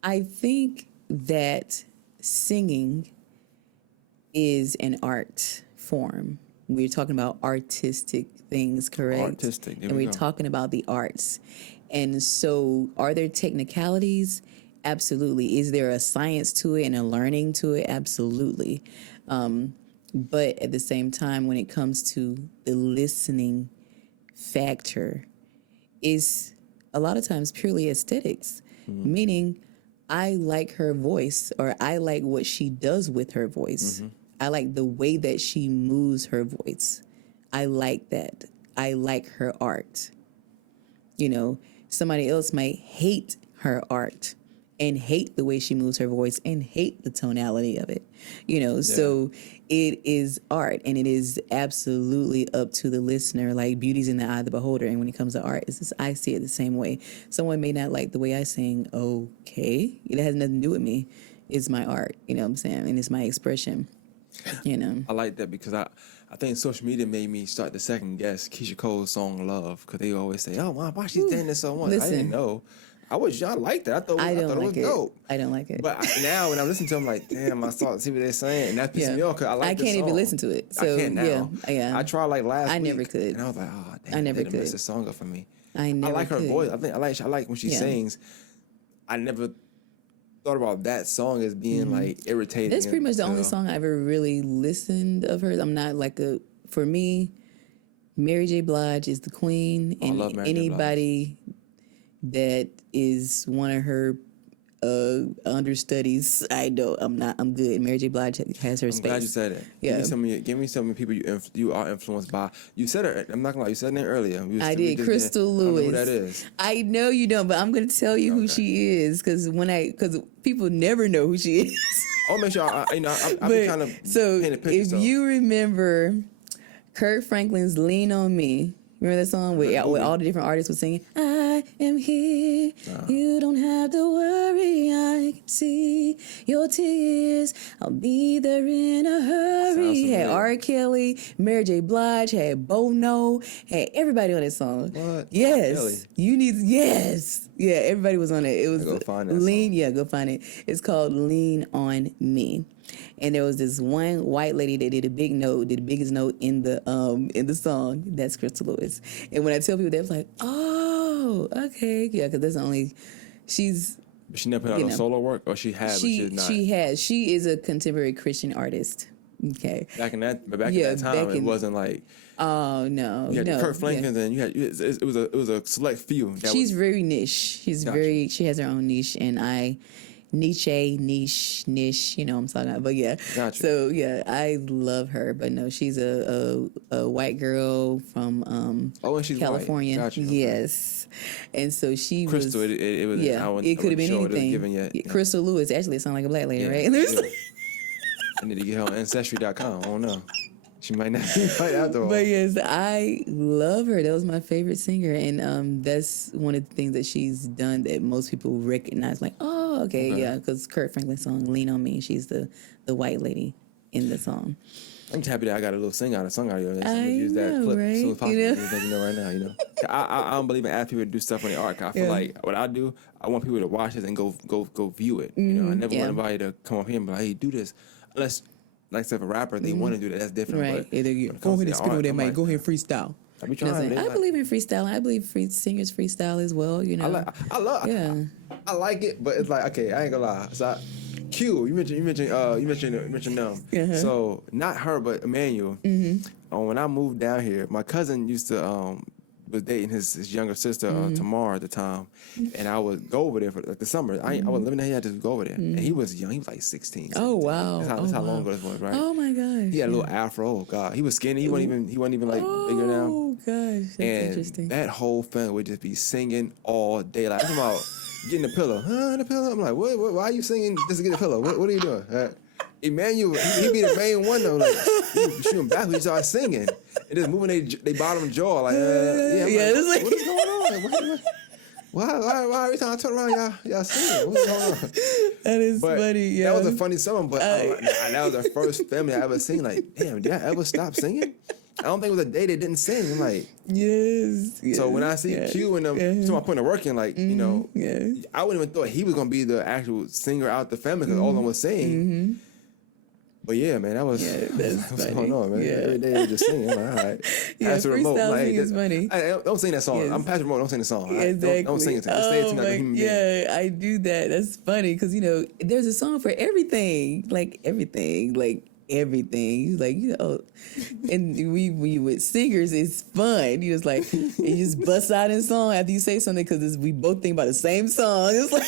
I think that singing is an art form. We're talking about artistic things, correct? Artistic, there and we we're go. talking about the arts. And so are there technicalities? Absolutely. Is there a science to it and a learning to it? Absolutely. But at the same time, when it comes to the listening factor, is a lot of times purely aesthetics, meaning I like her voice, or I like what she does with her voice. I like the way that she moves her voice. I like that. I like her art. Somebody else might hate her art and hate the way she moves her voice and hate the tonality of it. So it is art, and it is absolutely up to the listener. Like beauty's in the eye of the beholder. And when it comes to art, I see it the same way. Someone may not like the way I sing. Okay. It has nothing to do with me. It's my art, you know what I'm saying? And it's my expression, I like that because I think social media made me start to second guess Keisha Cole's song "Love" because they always say, "Oh, wow, why she's dancing so much?" I Listen. didn't know. I liked that. I thought I it don't was like it. dope. I don't like it. But now when I listen to them, like, damn, I start to see what they're saying, and that pisses me off because I like I this can't even song. listen to it. So, I can't now. yeah. I tried like last I week. never could. And I was like, oh, damn, I never they done messed could. this song up for me. I never like her could. voice. I like when she Yeah. sings. I never thought about that song as being like irritating. That's pretty much the and, only song I ever really listened of hers. I'm not like for me, Mary J. Blige is the queen, I and love Mary J. Blige. anybody that is one of her understudies, I'm good. Mary J. Blige has her I'm space. glad you said it. Yeah. Give me some of the people you are influenced by. You said it. I'm not gonna lie. You said it earlier. I did. Crystal Lewis. I don't know who that is. I know you don't, but I'm going to tell you who she is because people never know who she is. I'll make sure I be kind of So paint a picture. if you remember Kirk Franklin's "Lean on Me," remember that song where all the different artists were singing, "I am here, you don't have to worry, I can see your tears, I'll be there in a hurry." Sounds Had familiar. R. Kelly, Mary J. Blige, had Bono, had everybody on that song. What? Yes, Really? yes, yeah, everybody was on it. It was Go find that Lean. song. Yeah, go find it. It's called "Lean on Me." And there was this one white lady that did the biggest note in the song. That's Crystal Lewis. And when I tell people, they was like, "Oh, okay, yeah," because that's the only she's But she never put out no solo work, or she had, but she's not. she has. She is a contemporary Christian artist. Okay. Back in that time, back it in- wasn't like Oh no, you had no. Kurt Franklin's, and you had it was a select few. She's very niche. She's Gotcha. she has her own niche, and niche, you know what I'm talking about. But yeah, Gotcha. so yeah, I love her. But no, she's a white girl from and she's California. white. Gotcha. Okay. Yes, and so she Crystal. was. It was. It could have been anything. Given yet. Yeah, Crystal Lewis. Actually, it sounds like a black lady, right? Yeah. I need to get her on Ancestry.com. I don't know. She might not be right after all. But yes, I love her. That was my favorite singer, and that's one of the things that she's done that most people recognize. Like, oh, okay, yeah, because Kurt Franklin's song "Lean on Me," she's the white lady in the song. I'm just happy that I got a little song out of it. I'm I gonna use that know, clip right? as soon as possible. You know? Just let you know right now. You know, I don't believe in asking people to do stuff on the art. 'Cause I feel like what I do, I want people to watch this and go view it. You know, I never want anybody to come up here and be like, "Hey, do this," unless like I said, if a rapper, they want to do that. That's different. Right. But Either when it go comes ahead to and spit on art, that I'm mic. like, Go ahead and freestyle. I be You know what I'm trying. saying? I believe in freestyling. I believe singers freestyle as well. You know. I like it, but it's like, okay, I ain't gonna lie. So Q, you mentioned them. Uh-huh. So not her, but Emmanuel. When I moved down here, my cousin used to was dating his younger sister Tamar at the time, and I would go over there for like the summer. I was living there. I just go over there, and he was young. He was like 16. 17. Oh wow! That's how long ago this was, right? Oh my gosh! He had a little afro. Oh God, he was skinny. He wasn't even like bigger now. Oh gosh, that's interesting. That whole family would just be singing all day. Like I'm about getting the pillow, the pillow. I'm like, what? Why are you singing just to get a pillow? What are you doing? Emmanuel, he be the main one though. Like you shooting back, he started singing and just moving they bottom jaw. Like, what is going on? Why every time I turn around, y'all singing? What's going on? That is funny. Yeah, that was a funny song, but that was the first family I ever seen. Like, damn, did I ever stop singing? I don't think it was a day they didn't sing. I'm like, yes. So when I see Q and them, so I put in work in, like, you know, I wouldn't even thought he was gonna be the actual singer out the family because all of them was singing. But yeah, man, that was what's going on, man. Every day they just singing. I'm like, all right. Pass the remote. Like, is funny. Don't sing that song. Yes. I'm Pass the remote. Don't sing the song. Exactly. Don't sing it to me. Say it to me like a human being. Yeah, I do that. That's funny because, you know, there's a song for everything. Like everything. Like you know, and we with singers, it's fun. You just like you just bust out in song after you say something because we both think about the same song. It's like.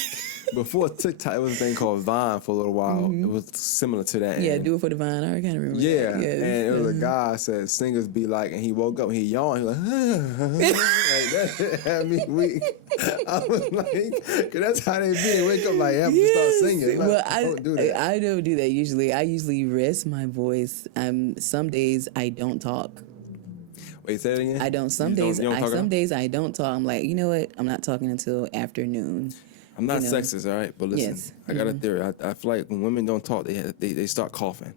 Before TikTok, it was a thing called Vine for a little while. It was similar to that. Yeah, do it for the Vine. I kind of remember. Yeah, that. Yes. And it was a guy said singers be like, and he woke up and he yawned. He was like, like that had me weak. I was like, cause that's how they be. They wake up like, have to start singing. Like, well, I don't do that. I don't do that usually. I usually rest my voice. Some days I don't talk. Wait, say it again. I don't. Some days I don't talk. I'm like, you know what? I'm not talking until afternoon. I'm not sexist, all right? But listen, I got a theory. I feel like when women don't talk, they start coughing.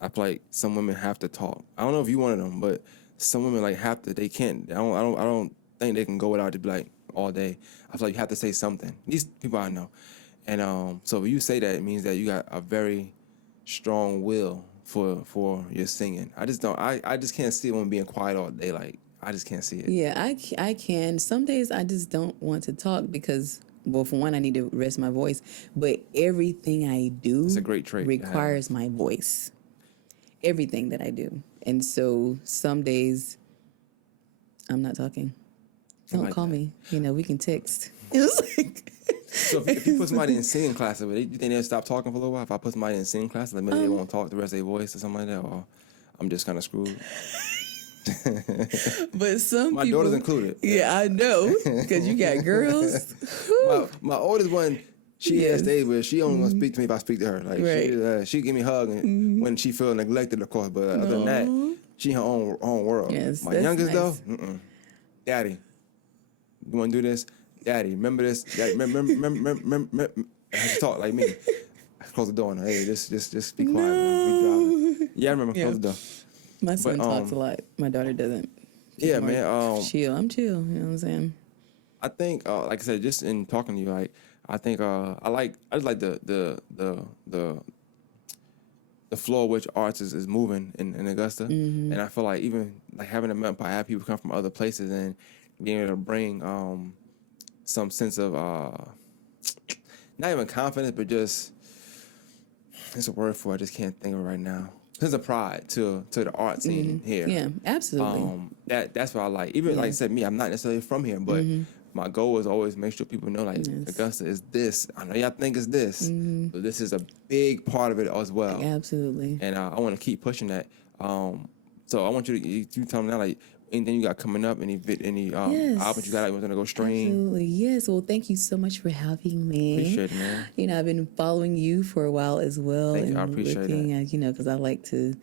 I feel like some women have to talk. I don't know if you're one of them, but some women like have to. They can't. I don't think they can go without it like all day. I feel like you have to say something. These people I know, and so when you say that, it means that you got a very strong will for your singing. I just don't. I just can't see a woman being quiet all day. Like I just can't see it. Yeah, I can. Some days I just don't want to talk because. Well, for one, I need to rest my voice, but everything I do it's a great trait requires my voice. Everything that I do. And so some days I'm not talking. Don't like call me. You know, we can text. It was like... So if you put somebody in singing classes, do you think they'll stop talking for a little while? If I put somebody in singing classes, like maybe they won't talk the rest of their voice or something like that, or I'm just kind of screwed? But some my people, daughter's included. Yeah, I know, because you got girls. my oldest one, she has days where she only gonna speak to me if I speak to her. Like she give me a hug when she feel neglected, of course. But other than that, she in her own world. Yes, my youngest though, Daddy, you want to do this? Daddy, remember this? Daddy, remember. Talk like me. Close the door. Hey, just be quiet. Man. Be driving. Yeah, I remember. Close the door. My son talks a lot. My daughter doesn't. She's man. Chill. I'm chill. You know what I'm saying? I think, like I said, just in talking to you, like I think I just like the flow which arts is moving in Augusta, and I feel like even like having have people come from other places and being able to bring some sense of not even confidence, but just there's a word for it. I just can't think of it right now. Sense of pride to the art scene here. Yeah, absolutely. That's what I like. Even like I said, me, I'm not necessarily from here, but my goal is always make sure people know like Augusta is this. I know y'all think it's this, but this is a big part of it as well. Absolutely. And I want to keep pushing that. So I want you tell me now like anything you got coming up, any albums you got you want to go stream. Absolutely, yes. Well, thank you so much for having me. Appreciate it, man. You know, I've been following you for a while as well. Thank you. I appreciate that. You know, because I like to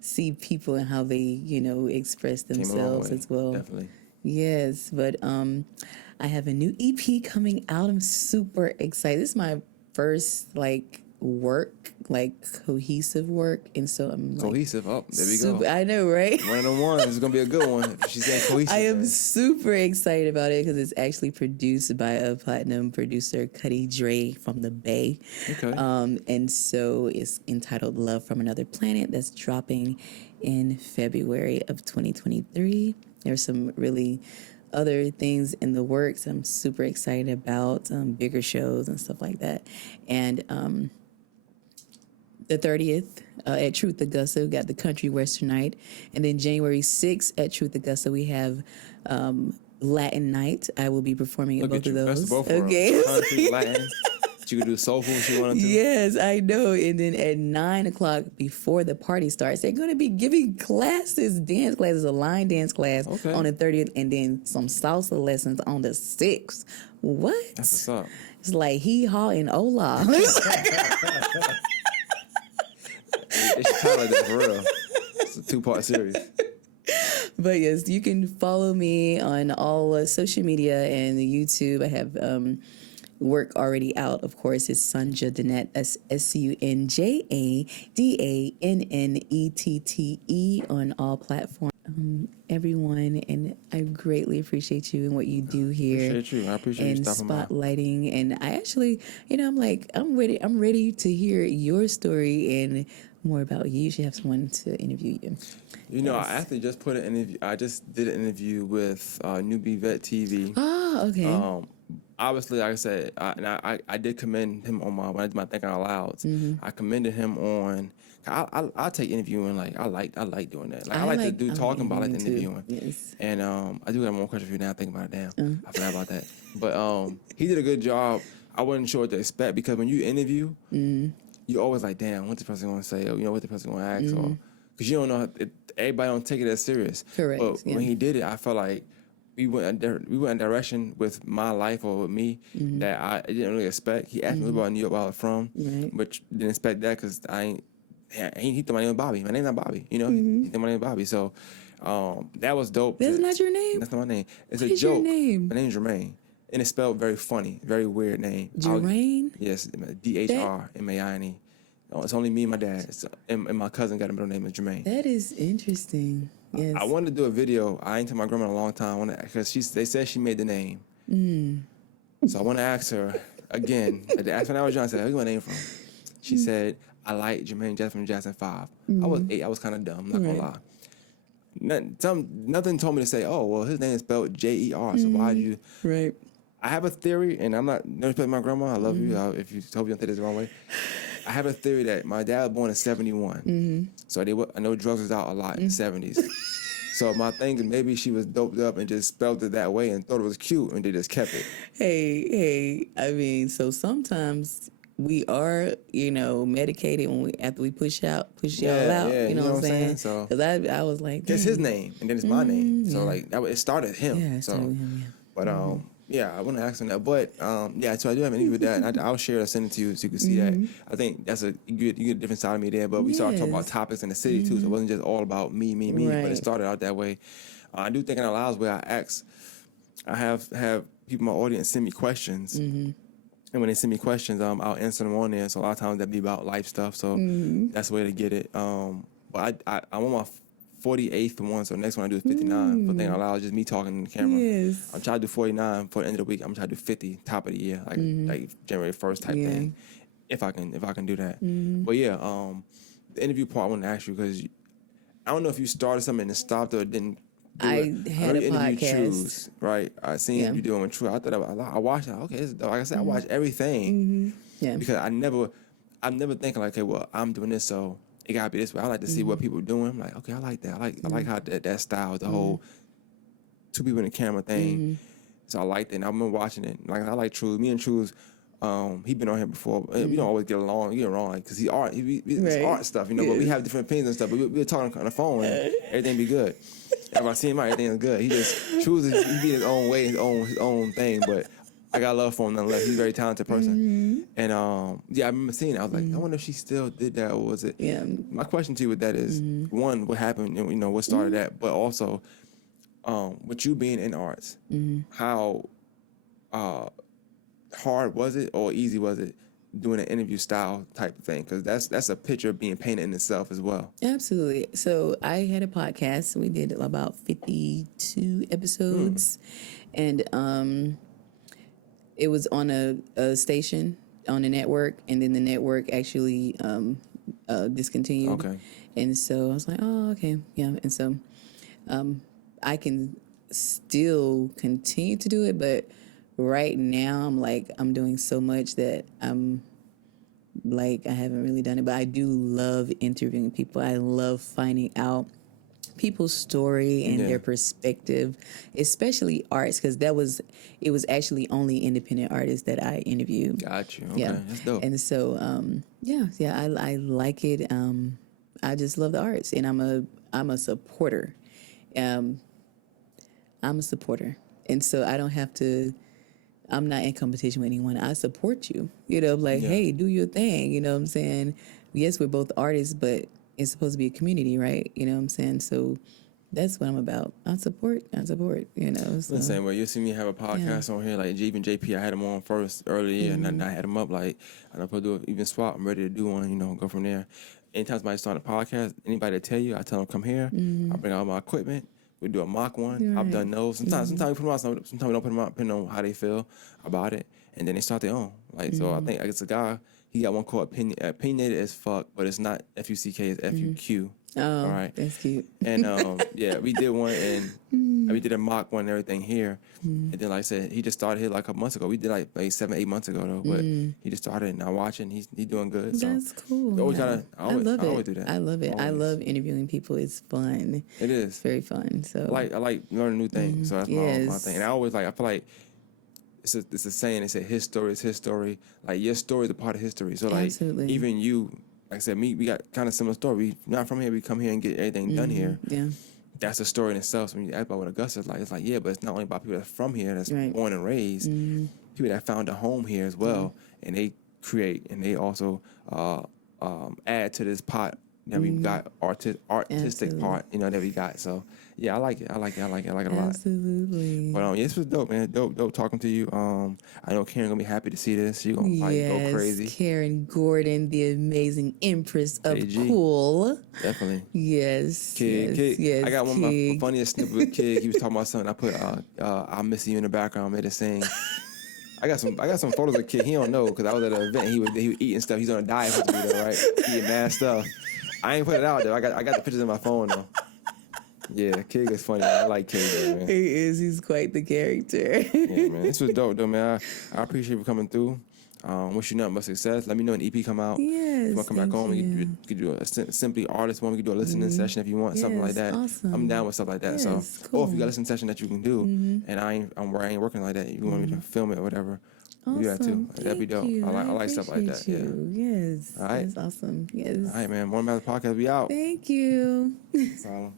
see people and how they, you know, express themselves as well. Definitely. Yes, but I have a new EP coming out. I'm super excited. This is my first work, like cohesive work, and so I'm like, Cohesive. Oh, there we go. I know, right? One of them ones is gonna be a good one. She's saying cohesive. I am super excited about it because it's actually produced by a platinum producer, Cuddy Dre from the Bay. Okay. And so it's entitled Love from Another Planet. That's dropping in February of 2023. There's some really other things in the works I'm super excited about, bigger shows and stuff like that. And the 30th at Truth Augusta, we got the Country Western Night. And then January 6th at Truth Augusta, we have Latin Night. I will be performing at both of those. That's both okay. Country, Latin. You could do soulful if you wanted to. Yes, I know. And then at 9 o'clock before the party starts, they're going to be giving classes, dance classes, a line dance class on the 30th, and then some salsa lessons on the 6th. What? That's what's up. It's like hee haw and hola. It's kind of like that for real. It's a 2-part series. But yes, you can follow me on all social media and YouTube. I have work already out. Of course, it's Sunja Dannette. That's SUNJADANNETTE on all platforms. Everyone, and I greatly appreciate you and what you do here. Appreciate you. I appreciate and you stopping by. spotlighting. And I actually, I'm like, I'm ready to hear your story and more about you. You should have someone to interview you. I actually just put an interview. I just did an interview with Newbie Vet TV. Oh, okay. Obviously, like I said, I did commend him on when I did my Thinking Out Loud. I commended him on. I take interviewing, like I like doing that. Like I like to do talking, but I like the interviewing. Yes. And I do have one question for you now. I think about it. Damn, I forgot about that. But he did a good job. I wasn't sure what to expect because when you interview, you're always like, damn, what the person going to say, or what the person going to ask, or because you don't know. Everybody don't take it as serious. Correct. But when he did it, I felt like we went in a direction with my life or with me that I didn't really expect. He asked me about New York, where I was from, but didn't expect that because he thought my name was Bobby. My name's not Bobby. He thought my name was Bobby. So that was dope. That's not your name? That's not my name. It's what a is joke. Your name? My name's Jermaine. And it's spelled very funny, very weird name. Jermaine? Yes, DHRMAINE. It's only me and my dad. And my cousin got a middle name is Jermaine. That is interesting. Yes. I wanted to do a video. I ain't told my grandma in a long time because they said she made the name. So I want to ask her again. When I was young, I said, "Where you my name from?" She said, "I like Jermaine Jackson from Jackson 5." I was 8. I was kind of dumb. I'm not gonna lie. Nothing told me to say, "Oh, well, his name is spelled JER." So why'd you? Right. I have a theory, and I'm not no respect my grandma. I love you. If you hope you don't take this the wrong way. I have a theory that my dad was born in 71. So I know drugs was out a lot in the 70s. So my thing is maybe she was doped up and just spelled it that way and thought it was cute and they just kept it. Hey, I mean, so sometimes we are, medicated after we push y'all out. Yeah, you know what I'm saying? So because I was like, it's his name and then it's my name. So it started him. Yeah, it started with him, But I want to ask him that. But so I do have an interview with that, and I'll share it, send it to you so you can see that. I think that's you get a different side of me there. But we started talking about topics in the city too, so it wasn't just all about me. Right. But it started out that way. I do think in our lives where I have people in my audience send me questions. And when they send me questions, I'll answer them on there. So a lot of times that be about life stuff. So that's the way to get it. But I'm on my 48th one, so the next one I do is 59. But then I'll just me talking in the camera. Yes. I'm trying to do 49 for the end of the week. I'm trying to do 50 top of the year, like January 1st type thing, if I can do that. But the interview part I want to ask you because I don't know if you started something and stopped or didn't. I had a podcast. Truths, right? I seen you doing True. I thought I watched it. Okay, like I said, I watch everything. Yeah. Because I'm never thinking like, okay, well, I'm doing this, so it gotta be this way. I like to see what people are doing. I'm like, okay, I like that. I like how that style, the whole two people in the camera thing. So I liked it. And I've been watching it. Like I like Truth. Me and Truth, he been on here before. We don't always get along. You get wrong, like because it's art stuff, But we have different opinions and stuff. But we were talking on the phone, and everything be good. If I see him out, everything is good. He chooses he be his own way, his own thing. But I got love for him nonetheless. He's a very talented person. And I remember seeing it. I was like, I wonder if she still did that or was it? Yeah. My question to you with that is one, what happened? What started that? But also, with you being in arts, how hard was it or easy was it doing an interview style type of thing, because that's a picture being painted in itself as well. Absolutely. So I had a podcast. We did about 52 episodes, and it was on a station on a network, and then the network actually discontinued. Okay. And so I was like, oh, okay, yeah. And so I can still continue to do it, but right now I'm doing so much that I'm like, I haven't really done it. But I do love interviewing people. I love finding out people's story and their perspective, especially arts, because it was actually only independent artists that I interviewed. Got you. Okay, Yeah, that's dope. and so I like it. I just love the arts, and I'm a supporter. I'm a supporter, and so I don't have to. I'm not in competition with anyone. I support you. You know, like, hey, do your thing. You know what I'm saying? Yes, we're both artists, but it's supposed to be a community, right? You know what I'm saying? So that's what I'm about. I support, you know. So. The same way. You see me have a podcast on here, like even JP, I had him on first earlier, and then I had him up, like, I don't do it, even swap, I'm ready to do one, you know, go from there. Anytime somebody start a podcast, anybody that tell you, I tell them come here, I bring all my equipment, we do a mock one. I've done those. Sometimes we put them out, sometimes we don't put them out, depending on how they feel about it, and then they start their own. Like, so I think, I guess a guy, he got one called Opinionated as Fuck, but it's not F-U-C-K, it's F-U-Q. Oh, all right. That's cute. And we did one, and we did a mock one and everything here. And then, like I said, he just started here like a couple months ago. We did like 7-8 months ago though, but he just started, and I'm watching. He's doing good. So That's cool. you always yeah. I always do that. I love it. I Always. love interviewing people. It's fun. It is. It's very fun. So I like learning new things. So that's my Yes. thing. And I always I feel like it's a saying. They say his story is his story. Like, your story is a part of history. So like, Absolutely. even you, like I said, we got kind of similar story. We not from here. We come here and get everything done here. yeah. That's a story in itself. So when you ask about what Augusta is like, it's like, yeah, but it's not only about people that's from here, that's born and raised, people that found a home here as well, and they create, and they also add to this pot that we got, artistic Absolutely. part, you know, that we got. So yeah, I like it a lot. Absolutely. But this was dope, man. Dope talking to you. I know Karen gonna be happy to see this. She gonna probably go crazy. Karen Gordon, the amazing Empress of KG. Cool. Definitely. Yes. Kid. Yes. I got one of my Kid. funniest snippet with Kid. He was talking about something. I put "I miss you" in the background, made it sing. I got some photos of Kid. He don't know because I was at an event. He was eating stuff. He's on a diet for me though, right? Eating mad stuff. I ain't put it out there. I got the pictures in my phone though. Yeah, Kid is funny. I like Kid, man. He is. He's quite the character. Yeah, man. This was dope though, man. I appreciate you coming through. Wish you nothing but success. Let me know when EP come out. Yes. You want to come back home? We could do a simply artist one. We could do a listening session if you want, something like that. Awesome. I'm down with stuff like that. Yes, So, cool. or if you got a listening session that you can do, and I ain't working like that, you want me to film it or whatever, we do that too. That'd be dope. You. I like stuff like that. appreciate you. Yes. All right. That's awesome. Yes. All right, man. One Matter Podcast. We out. Thank you. No problem.